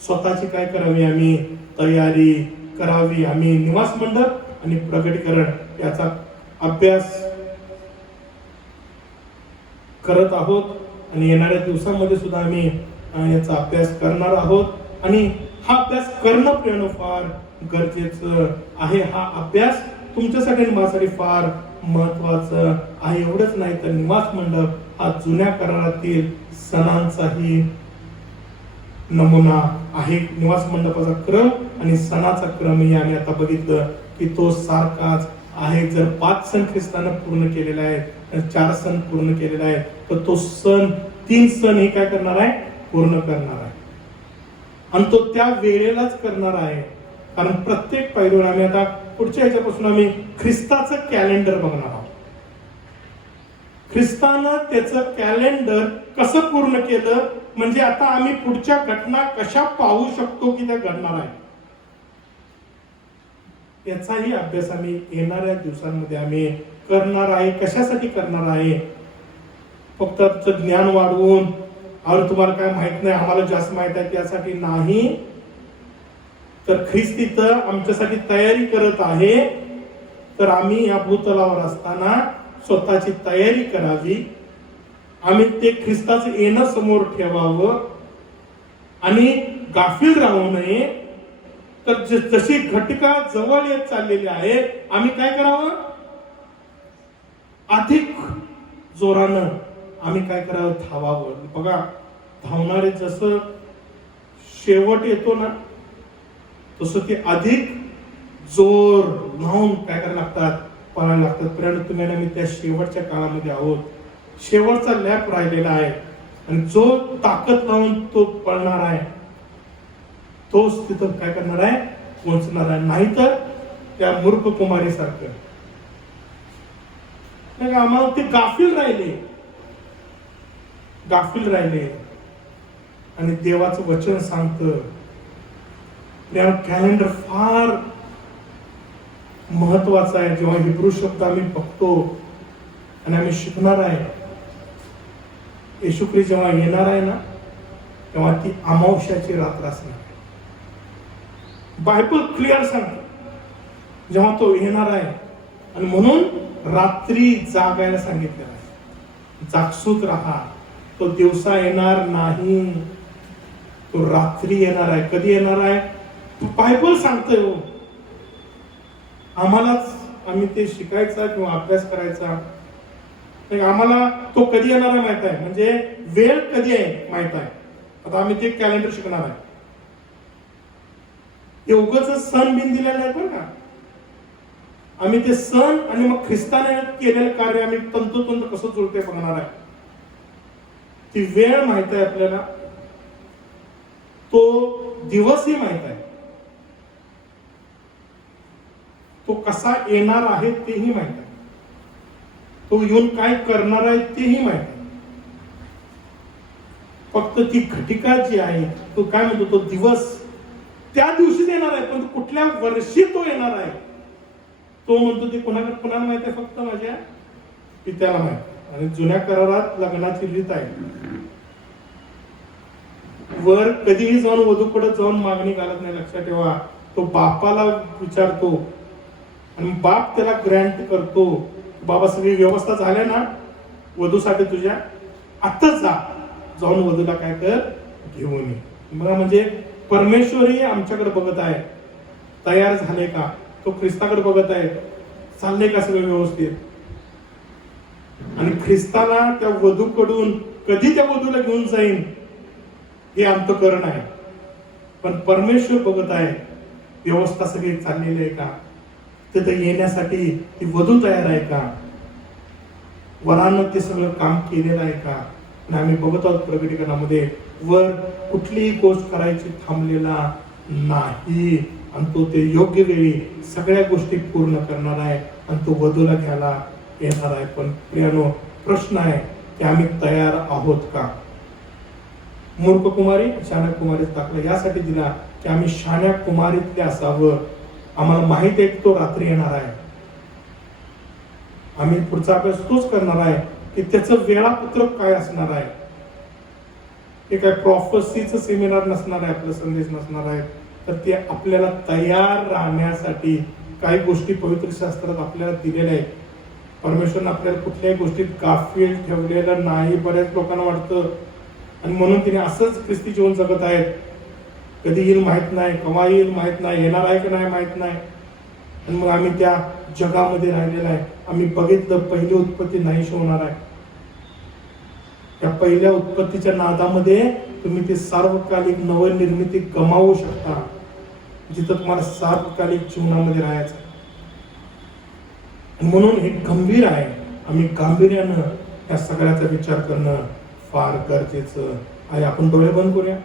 स्वतःची काय करावी, आम्ही तयारी करावी. आम्ही निवास मंडप आणि प्रगटीकरण याचा अभ्यास करत आहोत, आणि येणाऱ्या दिवसांमध्ये सुद्धा आम्ही याचा अभ्यास करणार आहोत. आणि हा अभ्यास करणं प्रियनो फार गरजेचं आहे. हा अभ्यास तुमच्यासाठी आणि माझ्यासाठी फार महत्वाचं आहे. एवढंच नाही तर निवास मंडप हा जुन्या करारातील सणांचाही नमुना आहे. निवास मंडपाचा क्रम आणि सणाचा क्रमही आम्ही आता बघितलं की तो सारखाच आहे. जर 5 सण ख्रिस्तानं पूर्ण केलेला आहे, 4 सण पूर्ण केलेला आहे, तर तो 3 सण हे काय करणार आहे? पूर्ण करणार आहे. आणि तो त्या वेळेलाच करणार आहे. कारण प्रत्येक पैलूवर आम्ही आता पुढच्या ह्याच्यापासून आम्ही ख्रिस्ताचं कॅलेंडर बघणार आहोत. ख्रिस्तानं त्याचं कॅलेंडर कसं पूर्ण केलं, म्हणजे आता आम्ही पुढच्या घटना कशा पाहू शकतो की त्या घडणार आहे, याचाही अभ्यास आम्ही येणाऱ्या दिवसांमध्ये आम्ही करणार आहे. कशासाठी करणार आहे? फक्त आमचं ज्ञान वाढवून, अरे तुम्हाला काय माहित नाही, आम्हाला जास्त माहित आहे त्यासाठी नाही, तर ख्रिस्त इथं आमच्यासाठी तयारी करत आहे. तर आम्ही या भूतलावर असताना स्वतःची तयारी करावी. आम्ही ते ख्रिस्ताचं येणं समोर ठेवावं आणि गाफील राहू नये. तर जशी घटका जवळ येत चाललेली आहे, आम्ही काय करावं? अधिक जोरानं आम्ही काय करावं? धावावं. बघा, धावणारे जसं शेवट येतो ना, तसं ते अधिक जोर लावून काय करायला लागतात? पळायला लागतात. प्रियांनो, तुम्ही आणि मी त्या शेवटच्या काळामध्ये आहोत. शेवटचा लॅप राहिलेला आहे आणि जो ताकद लावून तो पळणार आहे, तोच तिथं काय करणार आहे? पोहोचणार आहे. नाहीतर त्या मूर्ख कुमारी सारखं आम्हाला ते गाफील राहिले. आणि देवाचं वचन सांगतं, कॅलेंडर फार महत्वाचा आहे. जेव्हा हिब्रू शब्द आम्ही बघतो आणि आम्ही शिकणार आहे, येशू ख्रिस्त जेव्हा येणार आहे ना, तेव्हा ती अमावस्याची रात्र असणार. बायबल क्लिअर सांगतो जेव्हा तो येणार आहे. आणि म्हणून रात्री जागायला सांगितलेलं आहे. जागसूत राहा. तो दिवसा येणार नाही, तो रात्री येणार आहे. कधी येणार आहे? बायबल सांगतोय. हो, आम्ही ते शिकायचा किंवा अभ्यास करायचा. आम्हाला तो कधी येणार आहे माहित आहे, म्हणजे वेळ कधी आहे माहित आहे. आता आम्ही ते कॅलेंडर शिकणार आहे. हे उगाच सण बिन दिलेलं नाही बरं का. आम्ही ते सण आणि मग ख्रिस्ताने केलेलं कार्य आम्ही तंतोतंत कसं जुळते बघणार आहे. ती वेळ माहित आहे आपल्याला, तो दिवसही माहित आहे, तो कसा येणार आहे तेही माहित आहे, तो येऊन काय करणार आहे तेही माहित आहे. फक्त ती घटिका जी आहे, तो काय म्हणतो, तो दिवस त्या दिवशीच येणार आहे, पण कुठल्या वर्षी तो येणार आहे तो म्हणतो ते कुणाला माहित आहे? फक्त माझ्या पित्याला माहित. आणि जुन्या करारात लग्नाची रीत आहे, वर कधीही जाऊन वधूकडे जाऊन मागणी घालत नाही. लक्षात ठेवा. तो बापाला विचारतो आणि बाप त्याला ग्रँट करतो. बाबा, सगळी व्यवस्था झाल्या ना वधूसाठी तुझ्या, आत्ताच जाऊन वधूला काय कर? घेऊन ये. म्हणजे परमेश्वरही आमच्याकडे बघत आहे, तयार झाले का? तो ख्रिस्ताकडे बघत आहे, चालले का सगळं व्यवस्थित? आणि ख्रिस्ताला त्या वधूकडून कधी त्या वधूला घेऊन जाईन हे अंतःकरण आहे. पण परमेश्वर बघत आहे, व्यवस्था सगळी चाललेली आहे का? तिथे येण्यासाठी ती वधू तयार आहे का? वरानं ते सगळं काम केलेलं आहे का? आणि आम्ही बघत आहोत प्रकटीकरणामध्ये, वर कुठलीही गोष्ट करायची थांबलेला नाही. आणि तो ते योग्य वेळी सगळ्या गोष्टी पूर्ण करणार आहे आणि तो वधूला घ्यायला येणार आहे. पण प्रियानो, प्रश्न आहे की आम्ही तयार आहोत का? मूर्ख कुमारी शाण्या कुमारीत टाकलं यासाठी दिला की आम्ही शाण्या कुमारीतले असावं. आम्हाला माहित आहे की तो रात्री येणार आहे. आम्ही पुढचा अभ्यास तोच करणार आहे की त्याचं वेळापत्रक काय असणार आहे. हे काय प्रॉफेसीचं सेमिनार नसणार आहे, आपला संदेश नसणार आहे. तर ते आपल्याला तयार राहण्यासाठी काही गोष्टी पवित्र शास्त्रात आपल्याला दिलेल्या आहेत. परमेश्वरने आपल्याला कुठल्याही गोष्टीत गाफील ठेवलेलं नाही. बऱ्याच लोकांना वाटतं आणि म्हणून तिने असंच ख्रिस्ती जीवन जगत आहेत. कधी येईल माहित नाही, केव्हा येईल माहित नाही, येणार आहे की नाही माहित नाही. आणि मग आम्ही त्या जगामध्ये राहिलेला आहे. आम्ही बघितलं पहिली उत्पत्ती नाहीशी होणार आहे. त्या पहिल्या उत्पत्तीच्या नादामध्ये तुम्ही ते सार्वकालिक नवनिर्मिती गमावू शकता, जिथं तुम्हाला सार्वकालिक जीवनामध्ये राहायचं. आणि म्हणून हे गंभीर आहे. आम्ही गांभीर्यानं या सगळ्याचा विचार करणं फार गरजेचं आहे. आपण डोळे बंद करूया.